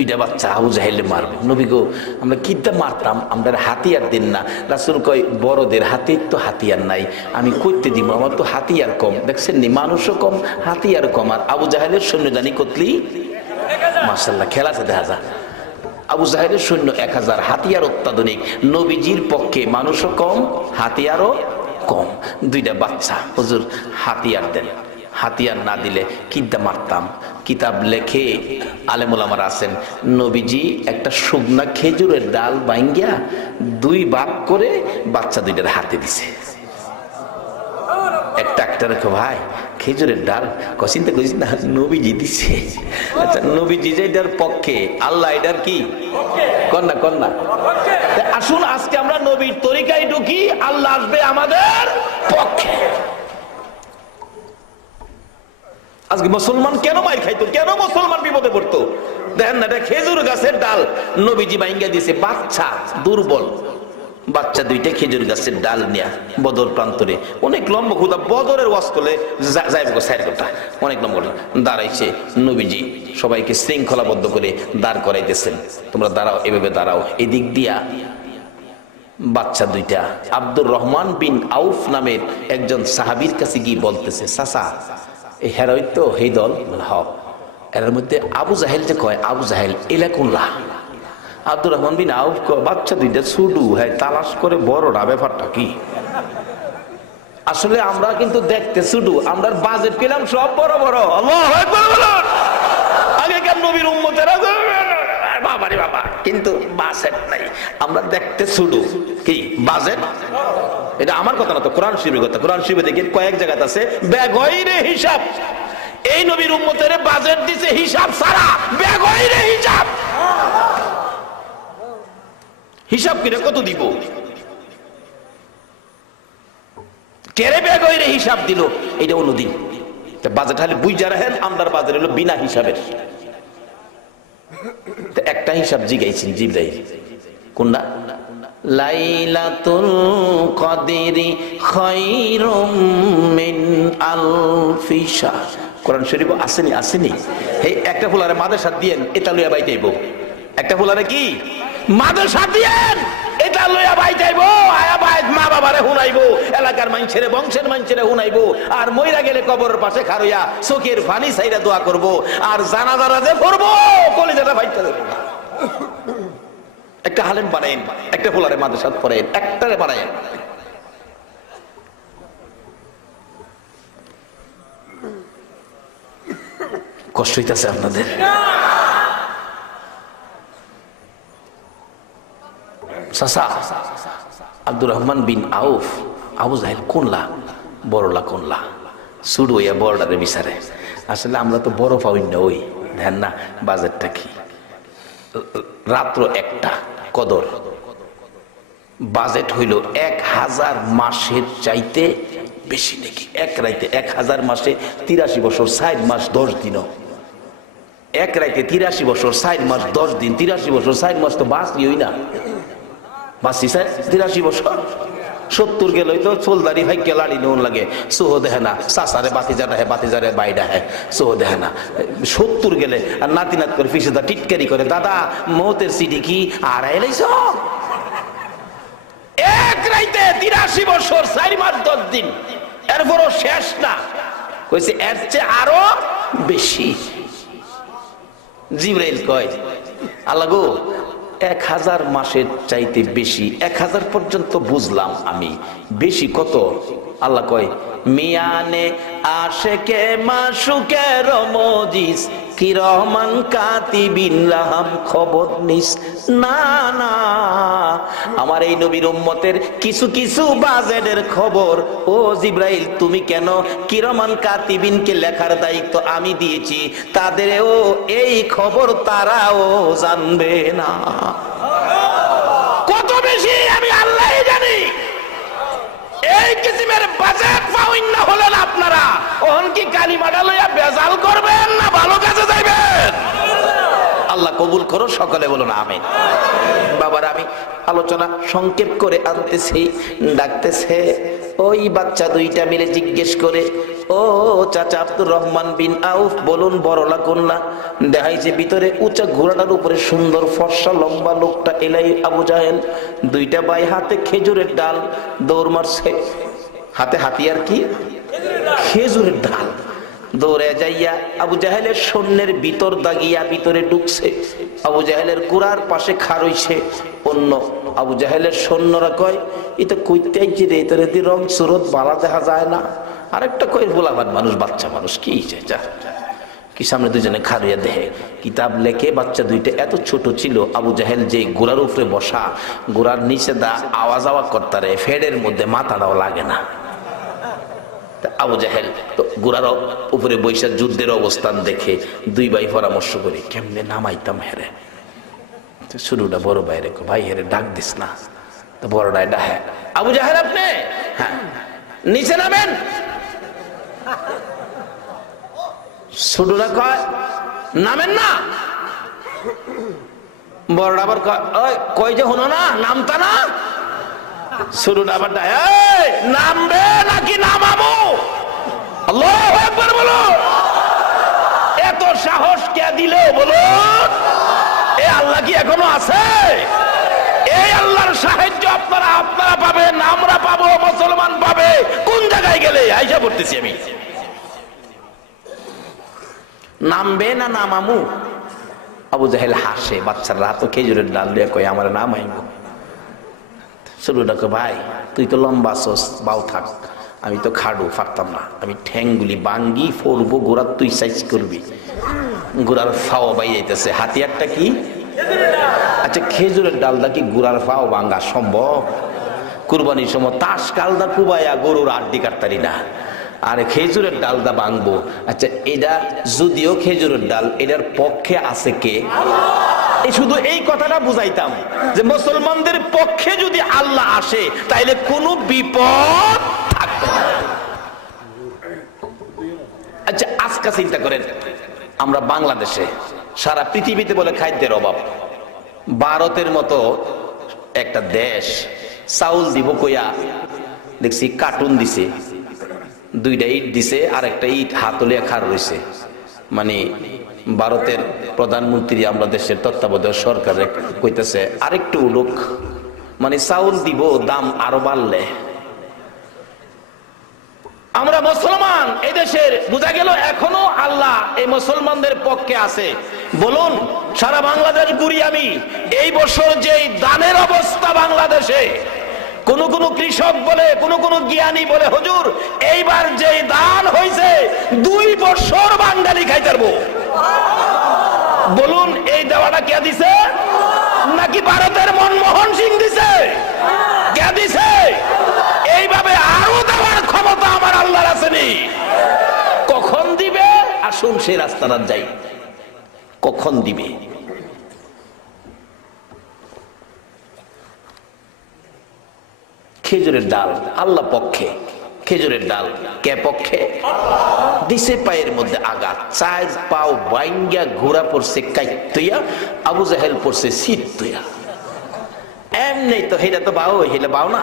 দুইটা বাচ্চা আবু জাহেলে মারবে। নবী গো আমরা কিটা মারতাম, আমরা হাতিয়ার দিন না। রাসূল কয় বড়দের হাতে তো হাতিয়ার নাই, আমি কইতে দিব, আমার তো হাতিয়ার কম। দেখছেন নি, মানুষও কম হাতিয়ার কম। আর আবু জাহেলের সৈন্য জানি কতলি, মাশাআল্লাহ খেলাতে দেখা যায়। আবু জাহেলের সৈন্য 1000, হাতিয়ার অত্যাধুনিক। নবীজির পক্ষে মানুষও কম হাতিয়ারও কম। দুইটা বাচ্চা, হুজুর হাতিয়ার দেন। হাতিয়ার না দিলে কিদ্দা মারতাম। কিতাব লেখে আলেম ওলামারা আছেন, নবীজি একটা শুকনা খেজুরের ডাল ভাঙ্গিয়া 2 ভাগ করে বাচ্চা দুইটার হাতে দিছে। একটা রেখো ভাই খেজুরের ডাল, চিন্তা করিস না, নবীজি দিছে। আচ্ছা নবীজি যে এটার পক্ষে, আল্লাহ এটার কি কন্যা কন্যা। আসুন আজকে আমরা নবীর তরিকায় ঢুকি, আল্লাহ আসবে আমাদের পক্ষে। আজকে মুসলমান কেন মার খাইতো, কেন মুসলমান বিপদে পড়তো? দেখেন না, এটা খেজুর গাছের ডাল নবীজি ভাঙ্গা দিছে। বাচ্চা দুর্বল বাচ্চা দুইটা খেজুর গাছের ডাল নিয়া বদর প্রান্তরে, অনেক লম্বা খুদা বদরের ওয়াজ করলে যাইব 4 ঘন্টা, অনেক লম্বা দাঁড়াইছে। নবীজি সবাইকে শৃঙ্খলাবদ্ধ করে দাঁড় করাইতেছেন, তোমরা দাঁড়াও, এভাবে দাঁড়াও। এদিক দিয়া বাচ্চা দুইটা আব্দুর রহমান বিন আউফ নামের একজন সাহাবীর কাছে গিয়ে বলতেছে, চাচা এই হেরোই তো এই দল হাও, এর মধ্যে আবু জাহেল যে কয়, আবু জাহেল এলা কোনলা? আব্দুর রহমান বিন আউফ বাচ্চা দুইটা ছুডু, হ্যাঁ তালাশ করে বড়রা, ব্যাপারটা কি? আসলে আমরা কিন্তু দেখতে ছুডু, আমরা বাজেট পেলাম সব বড় বড়। আল্লাহু আকবার বলুন। আগেকার নবীর উম্মতেরা বাবারে বাবা, কিন্তু বাজেট নাই, আমরা দেখতে ছুডু। কি বাজেট? এটা আমার কথা না তো, কোরআন শরীফের কথা। কোরআন শরীফে দেখি কয়েক জায়গাতে আছে বেগয়রে হিসাব। এই নবীর উম্মতের বাজেট দিছে হিসাব ছাড়া, বেগয়রে হিসাব। হিসাব করে কত দিব? কেরে বেগয়রে হিসাব দিল, এটা অনুদিন বাজেট হলে বুঝা রাখেন। আমরার বাজেট হলো বিনা হিসাবের। একটা হিসাব জিগাইছেন জিব্রাইল, কোনটা? লাইলাতুল কদরি খায়রুম মিন আলফি শাহর। কোরআন শরীফ আসেনি? আসেনি। এই একটা ফুলারে মাদ্রাসা দিয়েন, এটা লইয়া বাইতেইব। একটা ফুলারে কি মাদ্রাসা দিয়েন, এটা লইয়া বাইতেইব। আয়া বাইত মা বাবারে হুনাইবো, এলাকার মানুষেরে বংশের মানুষেরে হুনাইবো। আর মইরা গেলে কবরের পাশে খারইয়া চোখের পানি ছাইরা দোয়া করব। আর জানাজারা যে পড়বো, কলিজাটা বাইতে দেব। একটা হালেম বানাইন, একটা ফুলারে মাদ্রাসা পড়েন, একটারে বানাইন। কষ্ট হইতেছে আপনাদের? চাচা আব্দুর রহমান বিন আউফ, আবু জাহেল কোনলা, বড়লা কোনলা? শুরু হইয়া বড়টারে বিচারে। আসলে আমরা তো বড় পাই না, ওই ধ্যান না বাজেটটা কি। রাত্র 1টা কদর, বাজেট হইল 1000 মাসের চাইতে বেশি নাকি। এক রাইতে 1000 মাসে 83 বছর 4 মাস 10 দিনও। এক রাইতে 83 বছর 4 মাস 10 দিন। 83 বছর 4 মাস তো বাঁচি হই না, বাঁচি 83 বছর। 70 গেল তো চোলদারি ভাই কে লাড়ি নুন লাগে, সোহ দেখে না। চাষারে বাতিজা রাহে, বাতিজারে বাইডা হ্যাঁ, সোহ দেখে না। 70 গেলে আর নাতি নাত করে পিছিয়ে টিটকারি করে, দাদা মৌতের সিডি কি আর এলাইছ? এক রাইতে 83 বছর 4 মাস 10 দিন। এরপরও শেষ না, কইছে এর চেয়ে আরো বেশি। জিবরাইল কয়, আল্লাহ গো 1000 মাসের চাইতে বেশি। 1000 পর্যন্ত বুঝলাম আমি, বেশি কত? আল্লাহ কয়, মিয়ানে আশেকে মাসুকে রমজিস কিরমান কাতিবিন রাহাম, খবর নিস না। না, আমার এই নবীর উম্মতের কিছু কিছু বাজেটের খবর ও জিব্রাইল তুমি কেন কিরমান কাতিবিনকে লেখার দায়িত্ব আমি দিয়েছি, তাদেরও এই খবর তারাও জানবে না। কত বেশি আমি আল্লাহই জানি। এই কিসিমের বাজেট পাউন না হলেন আপনারা, ওহন কি কালিমাটা লইয়া বেজাল করবেন না ভালো কাজে যাইবেন? আল্লাহ কবুল করো, সকলে বলুন আমিন। বাবার আমি আলোচনা সংক্ষেপ করে আনতেছি। ডাকতেছে ওই বাচ্চা দুইটা মিলে জিজ্ঞেস করে, ও ও চাচা আব্দুর রহমান বিন আউফ বলুন বড়লা কন্যা। দেখাইছে ভিতরে উঁচা ঘোড়াটার উপরে সুন্দর ফর্সা লম্বা লোকটা এলাই আবু জাহেল, দুইটা ভাই হাতে খেজুরের ডাল, দৌড় মারছে। হাতে হাতিয়ার কি? খেজুরের ডাল। দৌড়ে যাইয়া আবু জাহেলের সৈন্যের ভিতর দাগিয়া ভিতরে ঢুকছে। আবু জাহেলের গোড়ার পাশে খারইছে। অন্য আবু জাহেলের সৈন্যরা কয় এটা কইতে আইছি রে, তোর এদি রং সুরত বালা দেখা যায় না। আরেকটা কয় ভোলাবান মানুষ, বাচ্চা মানুষ, কি যা কি সামনে দুজনে খারইয়া দেহে কিতাব লেখে। বাচ্চা দুইটা এত ছোট ছিল, আবু জাহেল যে গোড়ার উপরে বসা, গোড়ার নিচে দা আওয়াজ আওয়াজ করতারে, ফেডের মধ্যে মাথাটাও লাগে না। আবু জাহেল তো গোড়ার উপরে বৈশা যুদ্ধের অবস্থান দেখে দুই ভাই পরামর্শ করে কেমনে নামাইতাম হেরে। শুরুটা বড় ভাইরে, ভাই হেরে ডাক দিস না। তো বড়টাই ডাহে, আবু জাহেল আপনি হ্যাঁ নিচে নামেন। ছোটরা কয় নামেন না। বড়টা আবার কয় যে হনো না, নামতা না। শুরুটা আবার নামবে নাকি নামাবো? আল্লাহু আকবার বলো। এত সাহস কে দিল বলো? এ আল্লাহ কি এখনো আছে? এই আল্লাহর সাহায্য আপনারা পাবেন, আমরা পাবো, মুসলমান পাবে। কোন জায়গায় গেলে আইসা পড়তেছি আমি। নামবে না নামামু? আবু জাহেল হাসে। বাচ্চারা তো খেজুরের ডাল দিয়ে কয় আমার নামাইব। শুরুটাকে ভাই তুই তো লম্বা সোস, বাউ থাক, আমি তো খাড়ু পারতাম না, আমি ঠ্যাংগুলি বাঙ্গি ফোরবো, গোড়ার তুই সাইজ করবি। গোড়ার ফাও বাই যাইতেছে। হাতিয়ারটা কি? আচ্ছা খেজুরের ডালদা কি গোড়ার ফাও ভাঙ্গা সম্ভব? কুরবানির সময় তাস কালদা কুবাইয়া গরুর আড্ডি কাটতারি না, আর খেজুরের ডালদা ভাঙবো। আচ্ছা এটা যদিও খেজুরের ডাল, এটার পক্ষে আছে কে? শুধু এই কথাটা বুঝাইতাম যে মুসলমানদের পক্ষে যদি আল্লাহ আসে তাইলে কোনো বিপদ থাকবে না। আচ্ছা আজকে চিন্তা করেন, আমরা বাংলাদেশে, সারা পৃথিবীতে বলে খাদ্যের অভাব। ভারতের মতো একটা দেশ চাউল দিব কইয়া দেখছি কার্টুন দিছে, দুইটা ইট দিছে, আর একটা ইট হাতলিয়া খার রয়েছে। মানে ভারতের প্রধানমন্ত্রী আমরা দেশের তত্ত্বাবধায়ক সরকারে কইতেছে আরেকটু লোক, মানে চাউল দিব, দাম আরো বাড়লে। আমরা মুসলমান এই দেশের, বোঝা গেল এখনো আল্লাহ এই মুসলমানদের পক্ষে আছে। বলুন সারা বাংলাদেশ ঘুরি আমি, এই বছর যে দানের অবস্থা বাংলাদেশে, কোন কৃষক বলে, কোন জ্ঞানী বলে হুজুর এইবার যে দান হয়েছে 2 বছর বাঙালি খাইতে পারবো। বলুন এই দেওয়াটা কে দিছে? নাকি ভারতের মনমোহন সিং দিছে? কে দিছে? এইভাবে আরো দেওয়ার ক্ষমতা আমার আল্লাহর আসেনি। কখন দিবে আসুন সেই রাস্তাটা যাই। কখন দিবে? খেজুরের ডাল আল্লাহ পক্ষে, খেজুরের ডাল কে পক্ষে? দিছে পায়ের মধ্যে আঘাত, 4 পাও বাইঙ্গা ঘোড়া পড়ছে কাইতুইয়া, আবু জাহেল পড়ছে সিতুইয়া। এমনি তো হেটা তো বাও, হেলে বাও না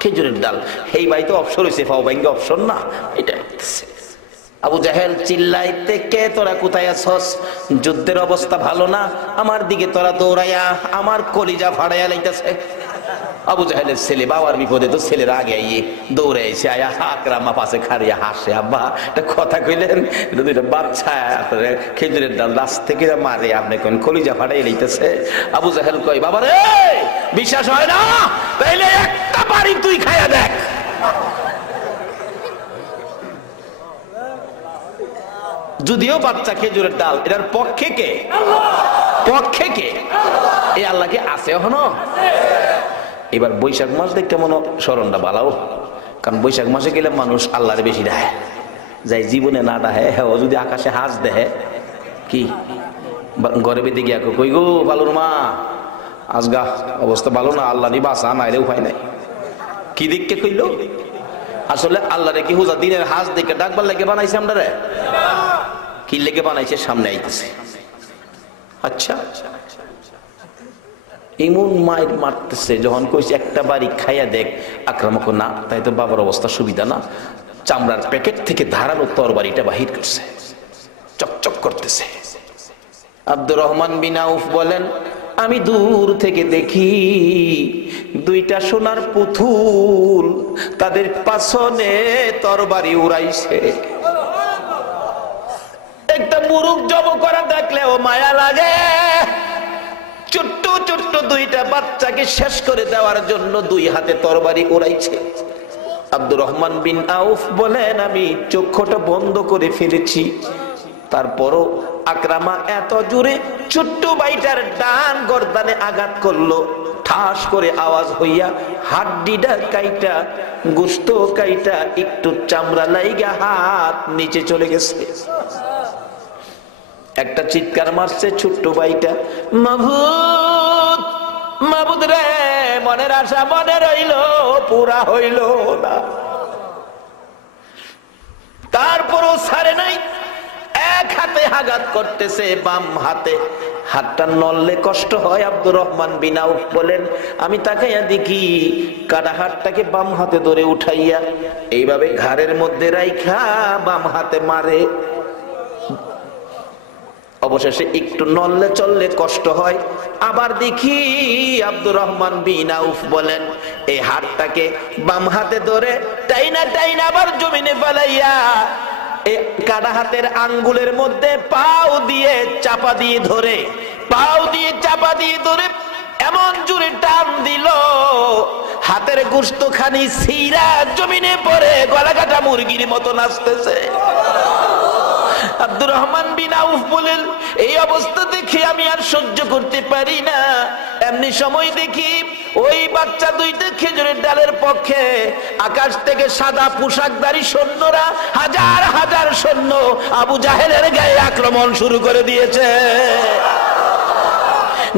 খেজুরের ডাল, হেই ভাই তো অপসর হয়েছে, পাও বাইঙ্গা অপসর না। এটা আবু জাহেল চিল্লাইতে, কে তোরা কোথায় আছস? যুদ্ধের অবস্থা ভালো না, আমার দিকে তোরা দৌড়াইয়া আমার কলিজা ফাড়াইয়া লাইতেছে। আবু জাহেলের ছেলে বাবার বিপদে তো ছেলেরা আগে আইয়ে দৌড়ে এসে আয়া আকরামা পাশে খাড়িয়া হাসে। আব্বা একটা কথা কইলেন, দুইটা বাচ্চা খেজুরের ডাল গাছ থেকে মারে, আপনি কোন কলিজা ফাটাই লইতেছে। আবু জাহেল কয় বাবা রে বিশ্বাস হয় না, তাইলে একটা বাড়ি তুই খাইয়া দেখ। যদিও বাচ্চা খেজুরের ডাল, এটার পক্ষে কে? পক্ষে কে? এই আল্লাহ কি আছে এখনো? এবার বৈশাখ মাস দেখতে মনে স্মরণটা বালাও, কারণ বৈশাখ মাসে গেলে মানুষ আল্লাহরে বেশি দেয়, যাই জীবনে না ডাহে। হ্যাঁ যদি আকাশে হাঁস দেহে কি ঘরে বেঁধে গিয়া কই গো বালুর মা আজগা অবস্থা ভালো না, আল্লাহ নি বাসা নাইলে উপায় নাই। কি দিককে কইল? আসলে আল্লাহ রে কি হুজা দিনের হাঁস দেখে ডাকবার লেগে বানাইছে আমরা রে? কি লেগে বানাইছে? সামনে আইতেছে। আচ্ছা এমন মায়ের মারতেছে, যখন কইছে একটা বাড়ি খাইয়া দেখ, আক্রামক না, তাই তো বাবার অবস্থা সুবিধা না। চামড়ার প্যাকেট থেকে ধারালো তরবারিটা বাহির করছে, চকচক করতেছে। আব্দুর রহমান বিন আউফ বলেন, আমি দূর থেকে দেখি দুইটা সোনার পুতুল তাদের পাছনে তরবারি উড়াইছে। একটা মুরুখ জব করা দেখলেও মায়া লাগে। ছোট্ট ছোট্ট দুইটা বাচ্চাকে শেষ করে দেওয়ার জন্য দুই হাতে তরবারি উড়াইছে। আব্দুর রহমান বিন আউফ বলেন, আমি চক্ষুটা বন্ধ করে ফেলেছি, তারপরও আকরামা এত জোরে ছোট্ট ভাইটার ডান গর্দানে আঘাত করলো, ঠাস করে আওয়াজ হইয়া হাড্ডিটা কাইটা, গোশত কাইটা, একটু চামড়া লাইগা হাত নিচে চলে গেছে। একটা চিৎকার মারছে ছোট্ট ভাইটা, মাবুদ মাবুদ রে, মনের আশা মনে রইল, পুরা হইল না। তারপরও ছাড়ে নাই, এক হাতে আঘাত করতেছে, বাম হাতে। হাতটা নড়লে কষ্ট হয়। আব্দুর রহমান বিন আউফ বলেন, আমি তাকাইয়া দেখি কাটা হাতটাকে বাম হাতে ধরে উঠাইয়া এইভাবে ঘাড়ের মধ্যে রাইখা বাম হাতে মারে। অবশেষে একটু নড়লে চললে কষ্ট হয়। আবার দেখি আব্দুর রহমান বিন আউফ বলেন, এই হাতটাকে বাম হাতে ধরে টাইনা টাইনা আবার জমিনে ফেলাইয়া কাটা হাতের আঙ্গুলের মধ্যে পাও দিয়ে চাপা দিয়ে ধরে, পাও দিয়ে চাপা দিয়ে ধরে এমন জোরে টান দিল, হাতের গোশত খানি ছিঁড়া জমিনে পড়ে গলা কাটা মুরগির মতো নাচতেছে। আব্দুর রহমান বিন আউফ বলেন, এই অবস্থা দেখে আমি আর সহ্য করতে পারি না। এমনি সময় দেখি ওই বাচ্চা দুইটা খেজুরের ডালের পক্ষে আকাশ থেকে সাদা পোশাকধারী সৈন্যরা হাজার হাজার সৈন্য আবু জাহেলের গায়ে আক্রমণ শুরু করে দিয়েছে।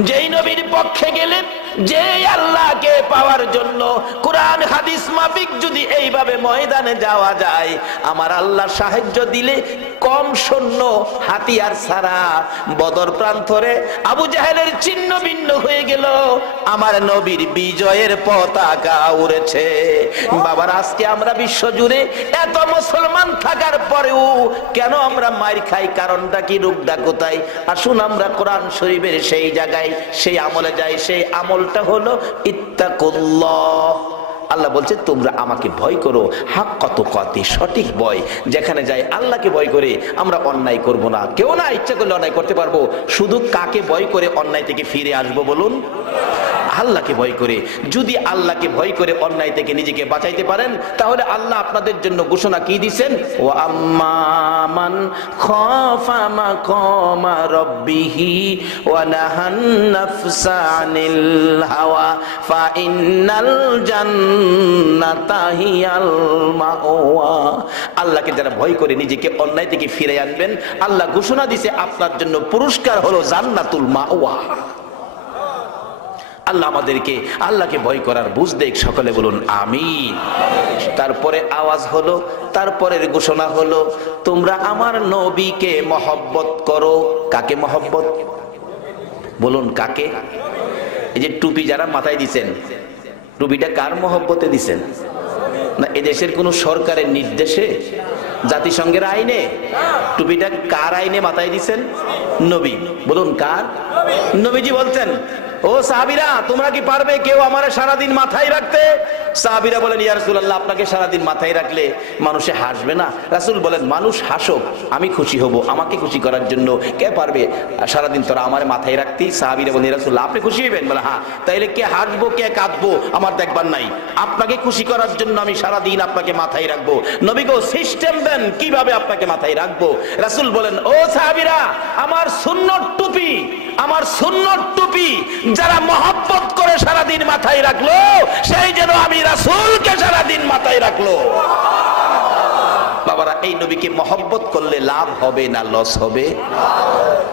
যেই নবীর পক্ষে গেলেন, যে আল্লাহকে পাওয়ার জন্য কোরআন হাদিস মাফিক যদি এইভাবে ময়দানে যাওয়া যায়, আমার আল্লাহ সাহায্য দিলে কম সৈন্য হাতিয়ার ছাড়া বদর প্রান্তরে আবু জাহেলের ছিন্ন ভিন্ন হয়ে গেল, আমার নবীর বিজয়ের পতাকা উড়েছে। বাবার, আজকে আমরা বিশ্ব জুড়ে এত মুসলমান থাকার পরেও কেন আমরা মার খাই? কারণটা কি? রূপটা কোথায়? আসুন আমরা কোরআন শরীফের সেই জায়গায়, সেই আমলে যাই। সেই আমলটা হলো ইত্তাকুল্লাহ। আল্লাহ বলছে, তোমরা আমাকে ভয় করো, হাক্কা তুকাতি, সঠিক ভয়। যেখানে যাই আল্লাহকে ভয় করে আমরা অন্যায় করব না। কেউ না ইচ্ছা করলে অন্যায় করতে পারবো, শুধু কাকে ভয় করে অন্যায় থেকে ফিরে আসবো বলুন? আল্লাহকে ভয় করে। যদি আল্লাহকে ভয় করে অন্যায় থেকে নিজেকে বাঁচাইতে পারেন, তাহলে আল্লাহ আপনাদের জন্য ঘোষণা কি দিবেন? ওয়া আম্মা মান খাফা মাকামা রাব্বিহি ওয়া নাহান নাফসা আনিল হাওয়া ফা ইন্নাল জান্নাতা হিয়াল মাওয়া। আল্লাহকে যারা ভয় করে নিজেকে অন্যায় থেকে ফিরে আনবেন, আল্লাহ ঘোষণা দিয়েছে আপনার জন্য পুরস্কার হলো জান্নাতুল মাওয়া। আল্লাহ আমাদেরকে আল্লাহকে ভয় করার বুঝ দেখ। সকলে বলুন আমিন। তারপরে আওয়াজ হলো, তারপরের ঘোষণা হলো, তোমরা আমার নবীকে মহব্বত করো। কাকে মহব্বত? বলুন কাকে? এই যে টুপি যারা মাথায় দিছেন, টুপিটা কার মহব্বতে দিছেন? না এদেশের কোন সরকারের নির্দেশে, জাতিসংঘের আইনে? টুপিটা কার আইনে মাথায় দিছেন? নবী। বলুন কার? নবীজি বলছেন, ও সাহাবীরা, তোমরা কি পারবে কেউ আমার সারাদিন মাথায় রাখতে? সাহাবীরা বলেন, ইয়া রাসূলুল্লাহ, আপনাকে সারাদিন মাথায় রাখলে মানুষে হাসবে না? রাসূল বলেন, মানুষ হাসুক, আমি খুশি হব। আমাকে খুশি করার জন্য কে পারবে সারাদিন তোরা আমার মাথায় রাখতি? সাহাবীরা বলেন, ইয়া রাসূলুল্লাহ, আপনি খুশি হবেন? বলে হ্যাঁ। তাইলে কে হাসবো কে কাঁদবো আমার দেখবার নাই, আপনাকে খুশি করার জন্য আমি সারাদিন আপনাকে মাথায় রাখবো। নবী গো, সিস্টেম দেন কিভাবে আপনাকে মাথায় রাখবো। রাসূল বলেন, ও সাহাবীরা, আমার সুন্নত টুপি, আমার সুন্নত টুপি যারা মহব্বত করে সারাদিন মাথায় রাখলো, সেই যেন আমি রাসূলকে সারাদিন মাথায় রাখলো। বাবারা, এই নবীকে মহব্বত করলে লাভ হবে না লস হবে?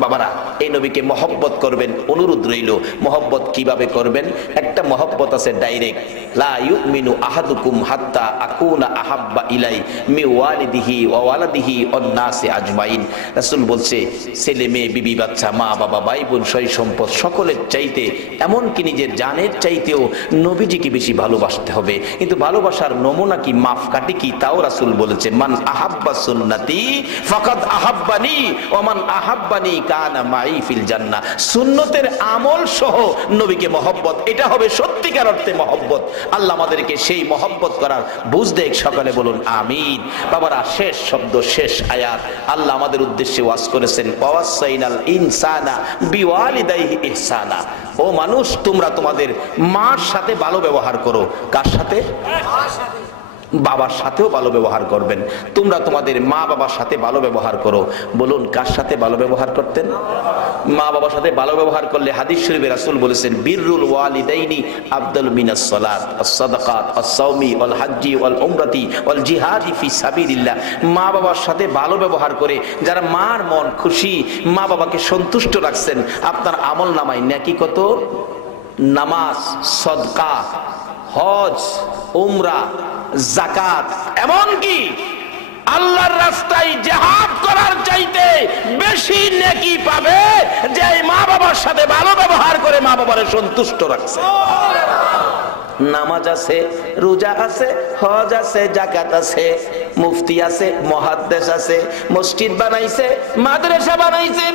বাবারা, এই নবীকে মহব্বত করবেন, অনুরোধ রইল। মহব্বত কিভাবে করবেন? একটা মহব্বত আছে ডাইরেক্ট, লা ইউমিনু আহাদুকুম হাত্তা আকুনা আহাব্বা ইলাই মি ওয়ালিদিহি ওয়া ওয়ালাদিহি ওয়ান নাসি আজমাইন। রাসূল বলছে, ছেলে মেয়ে, বিবি বাচ্চা, মা বাবা, ভাই বোন, সয় সম্পদ সকলের চাইতে, এমনকি নিজের জানের চাইতেও নবীজিকে বেশি ভালোবাসতে হবে। কিন্তু ভালোবাসার নমুনা কি, মাপকাঠি কি, তাও রাসূল বলেছে, মান আহাব্বা সুন্নতি ফাকাদ আহাব্বানি ওয়া মান আহাব্বানি কানা মাই ফিল জান্নাহ। সুন্নতের আমল সহ নবীকে মহব্বত, এটা হবে সত্যিকার অর্থে মহব্বত। আল্লাহ আমাদেরকে সেই মহব্বত করার বুঝ দেখ। সকালে বলুন আমিন। বাবারা, শেষ শব্দ, শেষ আয়াত আল্লাহ আমাদের উদ্দেশ্যে ওয়াজ করেছেন, ওয়াসাইনাল ইনসানা বিওয়ালিদাইহি ইহসানা। ও মানুষ, তোমরা তোমাদের মার সাথে ভালো ব্যবহার করো। কার সাথে? বাবার সাথেও ভালো ব্যবহার করবেন। তোমরা তোমাদের মা বাবার সাথে ভালো ব্যবহার করো। বলুন, কার সাথে ভালো ব্যবহার করতেন? মা বাবার সাথে ভালো ব্যবহার করলে হাদিস শরীফে রাসূল বলেছেন, বিররুল ওয়ালিদাইনি আফদালু মিনাস সালাত ওয়াস সাদাকাত ওয়াস সাওমি ওয়াল হাজ্জি ওয়াল উমরাতি ওয়াল জিহাদি ফি সাবিলিল্লাহ। মা বাবার সাথে ভালো ব্যবহার করে যারা মার মন খুশি, মা বাবাকে সন্তুষ্ট রাখছেন, আপনার আমল নামায় নেকি কত? নামাজ, সদকা, হজ, উমরা, যাকাত, এমনকি আল্লাহর রাস্তায় জিহাদ করার চাইতে বেশি নেকি পাবে যে মা বাবার সাথে ভালো ব্যবহার করে মা বাবারে সন্তুষ্ট রাখছে। নামাজ আছে, রোজা আছে, হজ আছে, যাকাত আছে, মুফতি আছে, মুহাদ্দিস আছে, মসজিদ বানাইছে, মাদ্রাসা বানাইছে।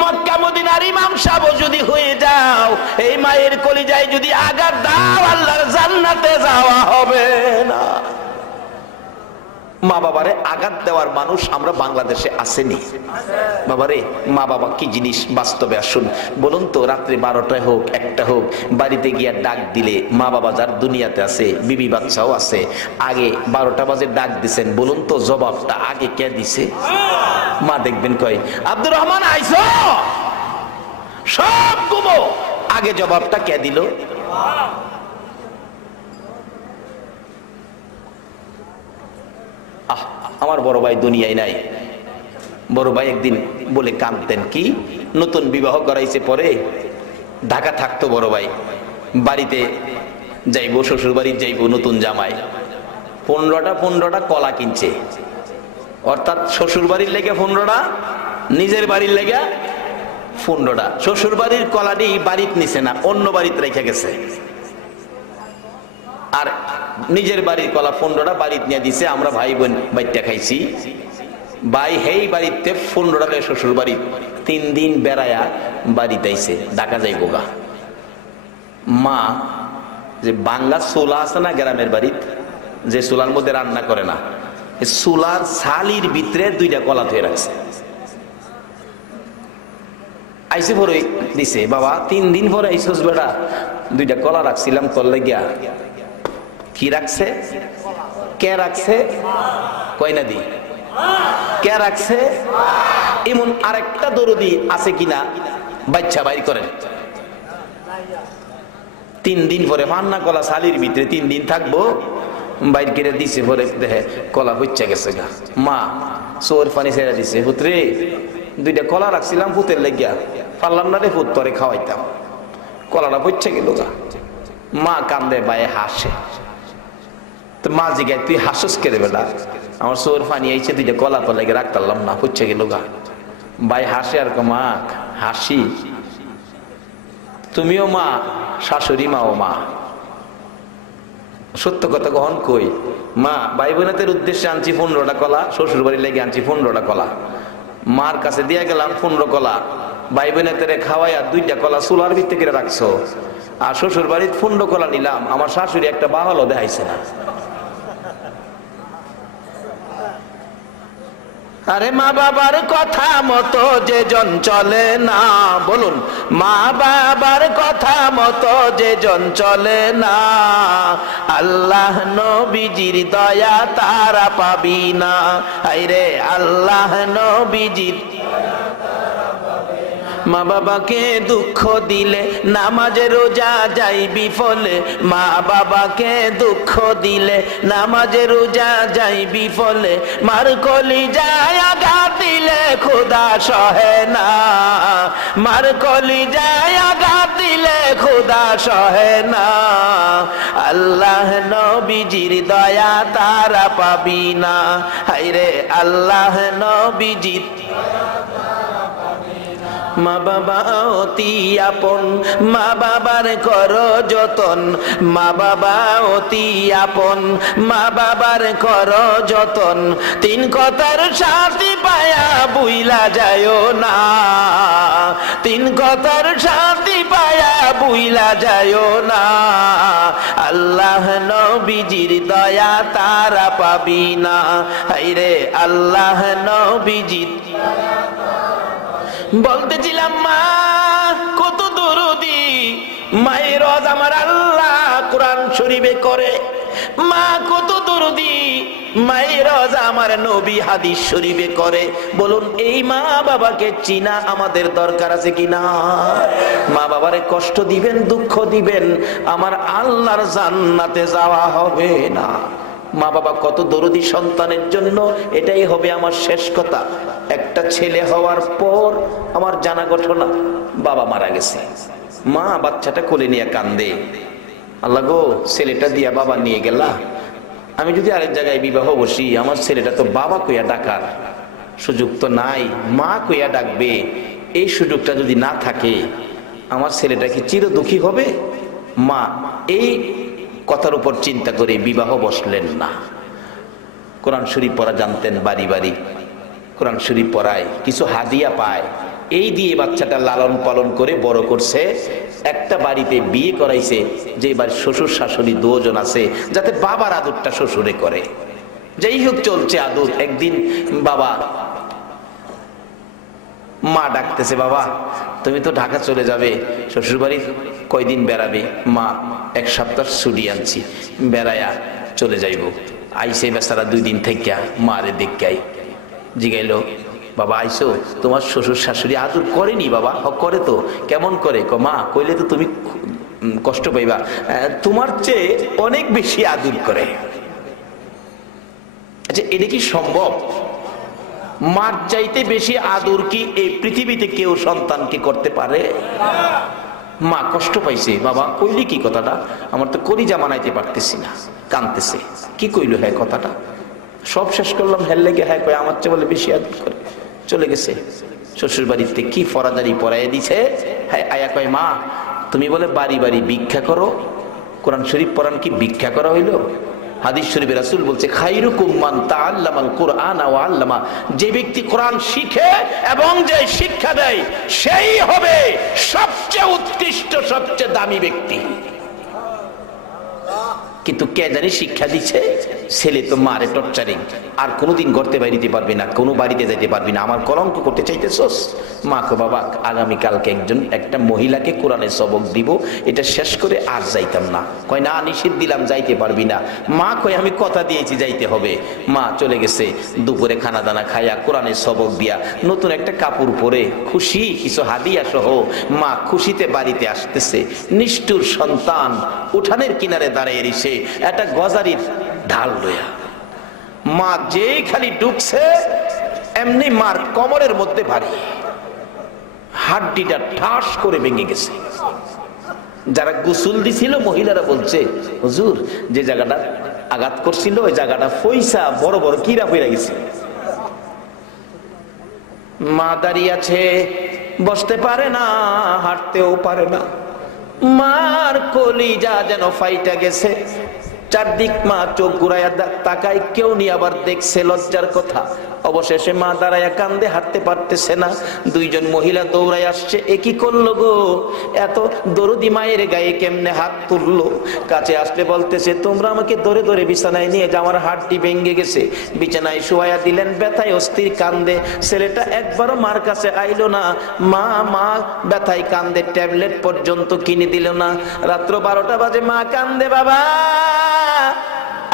মক্কা মদিনার ইমাম সাহেব যদি হয়ে যাও, এই মায়ের কলিজায় যদি আঘাত দাও, আল্লাহর জান্নাতে যাওয়া হবে না। মা বাবারে আঘাত দেওয়ার মানুষ আমরা বাংলাদেশে আসেনি। বাবারে, মা বাবা কি জিনিস বাস্তবে আসুন। বলুন তো, রাত্রে 12টায় হোক, 1টা হোক, বাড়িতে গিয়া ডাক দিলে মা বাবা যার দুনিয়াতে আছে, বিবি বাচ্চাও আছে, আগে 12টা বাজে ডাক দিছেন, বলুন তো জবাবটা আগে কে দিছে? মা দেখবেন কয়, আব্দুর রহমান আইছো, সব ঘুমো, আগে জবাবটা কে দিল? আমার বড় ভাই দুনিয়ায় নাই। বড় ভাই একদিন বলে কাঁদতেন, কি নতুন বিবাহ করাইছে, পরে ঢাকা থাকতো বড় ভাই, বাড়িতে যাইবো, শ্বশুর বাড়ি যাইবো, নতুন জামাই 15টা কলা কিনছে। অর্থাৎ শ্বশুর বাড়ির লেগে 15টা, নিজের বাড়ির লেগে 15টা। শ্বশুর বাড়ির কলাটি বাড়িতে নিছে না, অন্য বাড়িতে রেখে গেছে। আর নিজের বাড়ির কলা 15টা বাড়িতে নিয়ে দিছে। আমরা ভাই বোন বাইটা খাইছি। ভাই হেই বাড়িতে 15টা শ্বশুর বাড়ি 3 দিন বেড়ায়া বাড়িতে আইছে, ঢাকা যাইবো গা। মা যে বাংলা চুলা আছে না গ্রামের বাড়িতে, যে চুলার মধ্যে রান্না করে না, চুলার ছালির ভিতরে 2টা কলা ধুয়ে রাখছে। আইসে পরে দিছে, বাবা 3 দিন পরে আইসোস বেড়া, 2টা কলা রাখছিলাম তোর লাগিয়া। কি রাখছে? কে রাখছে? কয়না দি কে রাখছে? এমন আরেকটা দরদি আছে কিনা বাচ্চা বাইর করেন। 3 দিন পরে মান্না কলা শালির ভিতরে 3 দিন থাকবো, বাইর করে দিছে, পরে দেখে কলা হচ্ছে গেছে গা। মা চোর পানি ছেড়ে দিছে, পুত্রে 2টা কলা রাখছিলাম পুতের লেগিয়া, পারলাম না রে পুত, তরে খাওয়াইতাম, কলাটা হচ্ছে গেল গা। মা কান্দে, বায়ে হাসে। তো মা জিগায়, তুই হাসস কে রে বেটা? আমার চোর পানি আইছে, 2টা কলা তো লেগে রাখতাম না, হচ্ছে গেল গা। ভাই হাসে আর মা হাসি। তুমিও মা, শাশুড়ি মাও মা। সত্য কথা কখন কই, মা ভাই বোনেদের উদ্দেশ্যে আনছি 15টা কলা, শ্বশুর বাড়ি লেগে আনছি 15টা কলা। মার কাছে দিয়ে গেলাম 15 কলা, ভাই বোনেদের খাওয়াই আর 2টা কলা চুলার ভিতরে করে রাখছো। আর শ্বশুর বাড়ির 15 কলা নিলাম, আমার শাশুড়ি একটা বাহালও দেখাইছে না। আরে মা বাবার কথা মতো যে জন চলে না, বলুন, মা বাবার কথা মতো যে জন চলে না, আল্লাহ নবীজির দয়া তারা পাবি না। আইরে আল্লাহ নবীজির মা বাবাকে দুঃখ দিলে নামাজ রোজা যাই বিফলে, মা বাবাকে দুঃখ দিলে নামাজ রোজা যাই বিফলে, মার কলিজায় আঘাত দিলে খোদা সহে না, মার কলিজায় আঘাত দিলে খোদা সহে না, আল্লাহ নবীজির দয়া তারা পাবি না, হায়রে আল্লাহ নবীজির মা বাবা অতি আপন, মা বাবার করো যতন, মা বাবা অতি আপন, মা বাবার করো যতন, তিন কথার শান্তি পায়া বুইলা যায়ও না, তিন কথার শান্তি পায়া বুইলা যায়ও না, আল্লাহ নবীজির দয়া তারা পাবি না, হায়রে আল্লাহ নবীজির। বলতেছিলাম মা কত দরুদি, মায়ের রোজ আমার আল্লাহ কোরআন শরীফে করে, মা কত দরুদি, মায়ের রোজ আমার নবী হাদিস শরীফে করে। বলুন এই মা বাবাকে চিনা আমাদের দরকার আছে কিনা? মা বাবারে কষ্ট দিবেন, দুঃখ দিবেন, আমার আল্লাহর জান্নাতে যাওয়া হবে না। মা বাবা কত দরদি সন্তানের জন্য, এটাই হবে আমার শেষ কথা। একটা ছেলে হওয়ার পর আমার জানা ঘটনা, বাবা মারা গেছে, মা বাচ্চাটা কোলে নিয়ে কান্দে, আল্লাহ গো ছেলেটা দিয়া বাবা নিয়ে গেলা, আমি যদি আরেক জায়গায় বিবাহ বসি, আমার ছেলেটা তো বাবা কইয়া ডাকার সুযোগ তো নাই, মা কইয়া ডাকবে, এই সুযোগটা যদি না থাকে আমার ছেলেটা কি চির দুঃখী হবে? মা এই কথার উপর চিন্তা করে বিবাহ বসলেন না। কোরআন শরীফ পড়া জানতেন, বাড়ি বাড়ি কোরআন শরীফ পড়ায়, কিছু হাদিয়া পায়, এই দিয়ে বাচ্চাটা লালন পালন করে বড় করছে। একটা বাড়িতে বিয়ে করাইছে, যে বাড়ির শ্বশুর শাশুড়ি দুজন আছে, যাতে বাবার আদরটা শ্বশুরে করে। যাই হোক চলছে আদর। একদিন বাবা মা ডাকতেছে, বাবা তুমি তো ঢাকা চলে যাবে, শ্বশুর বাড়ি কয়দিন বেড়াবে? মা এক সপ্তাহ ছুটি আনছি, বেড়ায়া চলে যাইব। আইসে বেচারা 2 দিন থেকে মারে দেখাই জিগাইল, বাবা আইসো, তোমার শ্বশুর শাশুড়ি আদর করেনি? বাবা করে তো। কেমন করে? মা কইলে তো তুমি কষ্ট পাইবা, তোমার চেয়ে অনেক বেশি আদর করে। আচ্ছা এটা কি সম্ভব? মার চাইতে বেশি আদর কি এই পৃথিবীতে কেউ সন্তানকে করতে পারে? মা কষ্ট পাইছে, বাবা কইলি কি কথাটা? আমার তো কলিজা মানাইতে পারতেছি না, কানতেছে। কি কইল হ্যাঁ কথাটা? সব শেষ করলাম, হেল লেগে হ্যাঁ কয় আমার চেয়ে বলে বেশি আদর করে। চলে গেছে শ্বশুর বাড়িতে, কি ফরাদারি পড়াইয়া দিছে। হ্যাঁ আয়া কয়, মা তুমি বলে বাড়ি বাড়ি ভিক্ষা করো, কোরআন শরীফ পড়ান কি ভিক্ষা করা হইল? হাদিস শরীফে রাসূল বলছে, খায়রুকুম মান তাআল্লামাল কুরআন ওয়া আল্লামা, যে ব্যক্তি কোরআন শিখে এবং যে শিক্ষা দেয় সেই হবে সবচেয়ে উৎকৃষ্ট, সবচেয়ে দামি ব্যক্তি। কিন্তু কে জানি শিক্ষা দিচ্ছে, ছেলে তো মারে টর্চারিং, আর কোনোদিন ঘরতে বাইরিতে পারবি না, কোনো বাড়িতে যাইতে পারবি না, আমার কলঙ্ক করতে চাইতেছস? মা কো, বাবা আগামীকালকে একটা মহিলাকে কোরআনের সবক দিব, এটা শেষ করে আর যাইতাম না। কয় না নিষেধ দিলাম, যাইতে পারবি না। মা কয় আমি কথা দিয়েছি যাইতে হবে। মা চলে গেছে, দুপুরে খানা দানা খাইয়া কোরআনের সবক দিয়া নতুন একটা কাপড় পরে খুশি, কিছু হাদিয়া সহ মা খুশিতে বাড়িতে আসতেছে। নিষ্ঠুর সন্তান উঠানের কিনারে দাঁড়িয়ে রইছে একটা গজারির ঢাল লইয়া। মা যেই খালি ঢুকছে এমনি মার কোমরের মধ্যে ভারী, হাড্ডিটা ঠাস করে ভেঙে গেছে। যারা গোসল দিছিল মহিলারা বলছে, হুজুর যে জায়গাটা আঘাত করছিল ওই জায়গাটা পয়সা বড় বড় কিরা পড়ে গেছে। মা দাঁড়িয়ে আছে, বসতে পারে না, হাঁটতেও পারে না। মার কলিজা যেন ফাইটা গেছে। চারদিক মা চোখ ঘুরাইয়া তাকায়, কেউ নিয়ে আবার দেখছে, লজ্জার কথা। অবশেষে মা দাঁড়াইয়া কান্দে, হাঁটতে পারতেছে না। 2 জন মহিলা দৌড়াই আসছে, এ কি করলো গো, এত দরদি মায়ের গায়ে কেমনে হাত তুললো? কাছে আসলে বলতেছে, তোমরা আমাকে ধরে ধরে বিছানায় নিয়ে যা, আমার হাড়টি ভেঙে গেছে। বিছানায় শোয়া দিলেন, ব্যথায় অস্থির কান্দে। ছেলেটা একবারও মার কাছে আইলো না। মা মা ব্যথায় কান্দে, ট্যাবলেট পর্যন্ত কিনে দিল না। রাত্র 12টা বাজে, মা কান্দে, বাবা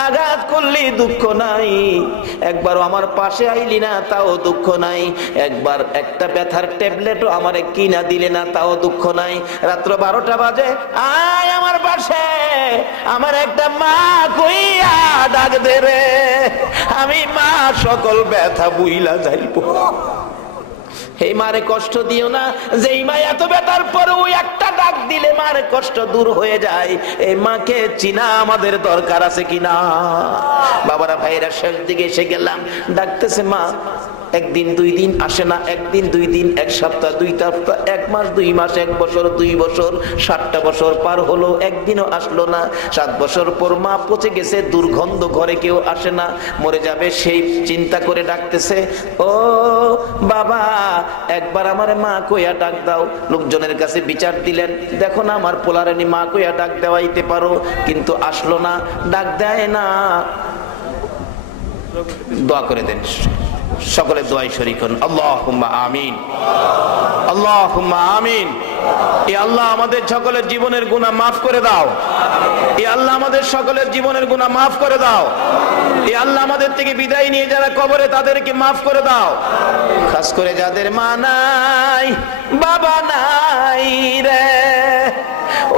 আঘাত করলি দুঃখ নাই, একবারও আমার পাশে আইলি না তাও দুঃখ নাই, একবার একটা ব্যথার ট্যাবলেটও আমারে কিনা দিলে না তাও দুঃখ নাই। রাত্র 12টা বাজে, আয় আমার পাশে, আমার একটা মা কইয়া ডাক দে রে, আমি মা সকল ব্যথা বুইলা যাইব। এই মারে কষ্ট দিও না, যেই মা এত ব্যথার পরে ওই একটা ডাক দিলে মার কষ্ট দূর হয়ে যায়। এই মাকে চিনা আমাদের দরকার আছে কিনা? বাবারা ভাইরা শেষ দিকে এসে গেলাম, ডাকতেছে মা, একদিন 2 দিন আসে না, একদিন 2 দিন, এক সপ্তাহ 2 সপ্তাহ, 1 মাস 2 মাস, 1 বছর 2 বছর, 7টা বছর পার হলো, একদিনও আসলো না। 7 বছর পর মা পচে গেছে, দুর্গন্ধ, ঘরে কেউ আসে না, মরে যাবে সেই চিন্তা করে ডাকতেছে, ও বাবা একবার আমারে মা কইয়া ডাক দাও। লোকজনের কাছে বিচার দিলেন, দেখো না আমার পোলারেনি মা কইয়া ডাক দেওয়াইতে পারো, কিন্তু আসলো না, ডাক দেয় না। দোয়া করে দেন, সকলে দোয়াই শরীক হন, আল্লাহুম্মা আমিন, আল্লাহুম্মা আমিন। এ আল্লাহ আমাদের সকলের জীবনের গুনাহ মাফ করে দাও, এ আল্লাহ আমাদের সকলের জীবনের গুনাহ মাফ করে দাও, এ আল্লাহ আমাদের থেকে বিদায় নিয়ে যারা কবরে তাদেরকে মাফ করে দাও। খাস করে যাদের মা নাই বাবা নাই রে,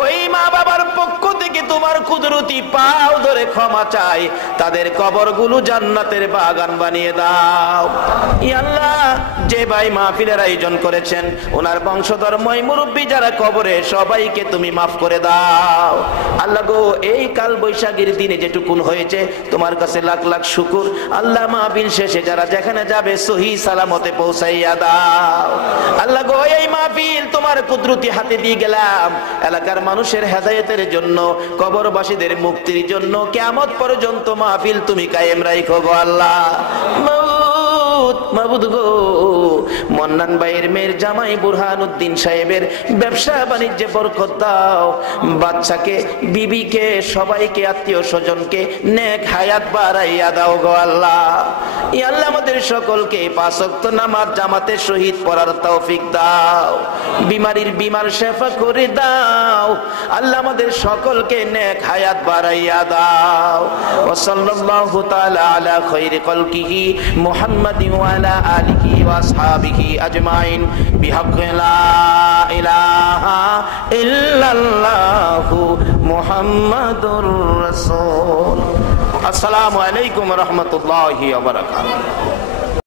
ওই মা বাবার পক্ষ থেকে তোমার কুদরতি পাও ধরে ক্ষমা চাই, তাদের কবরগুলো জান্নাতের বাগান বানিয়ে দাও। ইয়া আল্লাহ, যে ভাই মাহফিলের আয়োজন করেছেন, ওনার বংশধর মই মুরব্বী যারা কবরে, সবাইকে তুমি মাফ করে দাও। আল্লাহ গো, এই কাল বৈশাখীর দিনে যেটুকুন হয়েছে তোমার কাছে লাখ লাখ শুকুর। আল্লাহ মাহফিল শেষে যারা যেখানে যাবে সহি সালামতে পৌঁছাইয়া দাও। আল্লাহ গো, এই মাহফিল তোমার কুদরতি হাতে দিয়ে গেলাম, এলাকার মানুষের হেদায়েতের জন্য, কবরবাসীদের মুক্তির জন্য, কিয়ামত পর্যন্ত মাহফিল তুমি কায়েম রাখো গো আল্লাহ। মাবুদ গো, মন্নান ভাইয়ের মেয়ের জামাই বুরহানুদ্দিন সাহেবের ব্যবসা বাণিজ্যে বরকত দাও, বাচ্চাকে, বিবিকে, সবাইকে, আত্মীয় স্বজনকে নেক হায়াত বাড়াইয়া দাও গো আল্লাহ। ইয়া আল্লাহ, আমাদের সকলকে 5 ওয়াক্ত নামাজ জামাতে শহীদ পড়ার তৌফিক দাও, বিমারির বিমার শেফা করে দাও আল্লাহ, আমাদের সকলকে নেক হায়াত বাড়াইয়া দাও। ওয়া সাল্লাল্লাহু তাআলা আলা খায়রি খালকিহি মুহাম্মাদিন ওয়া আলা আলিহি ওয়া আসহাবিহি আজমাইন বিহাক্কি লা ইলাহা ইল্লাল্লাহু মুহাম্মাদুর রাসূল। আসসালামু আলাইকুম ওয়া রাহমাতুল্লাহি ওয়া বারাকাতুহু।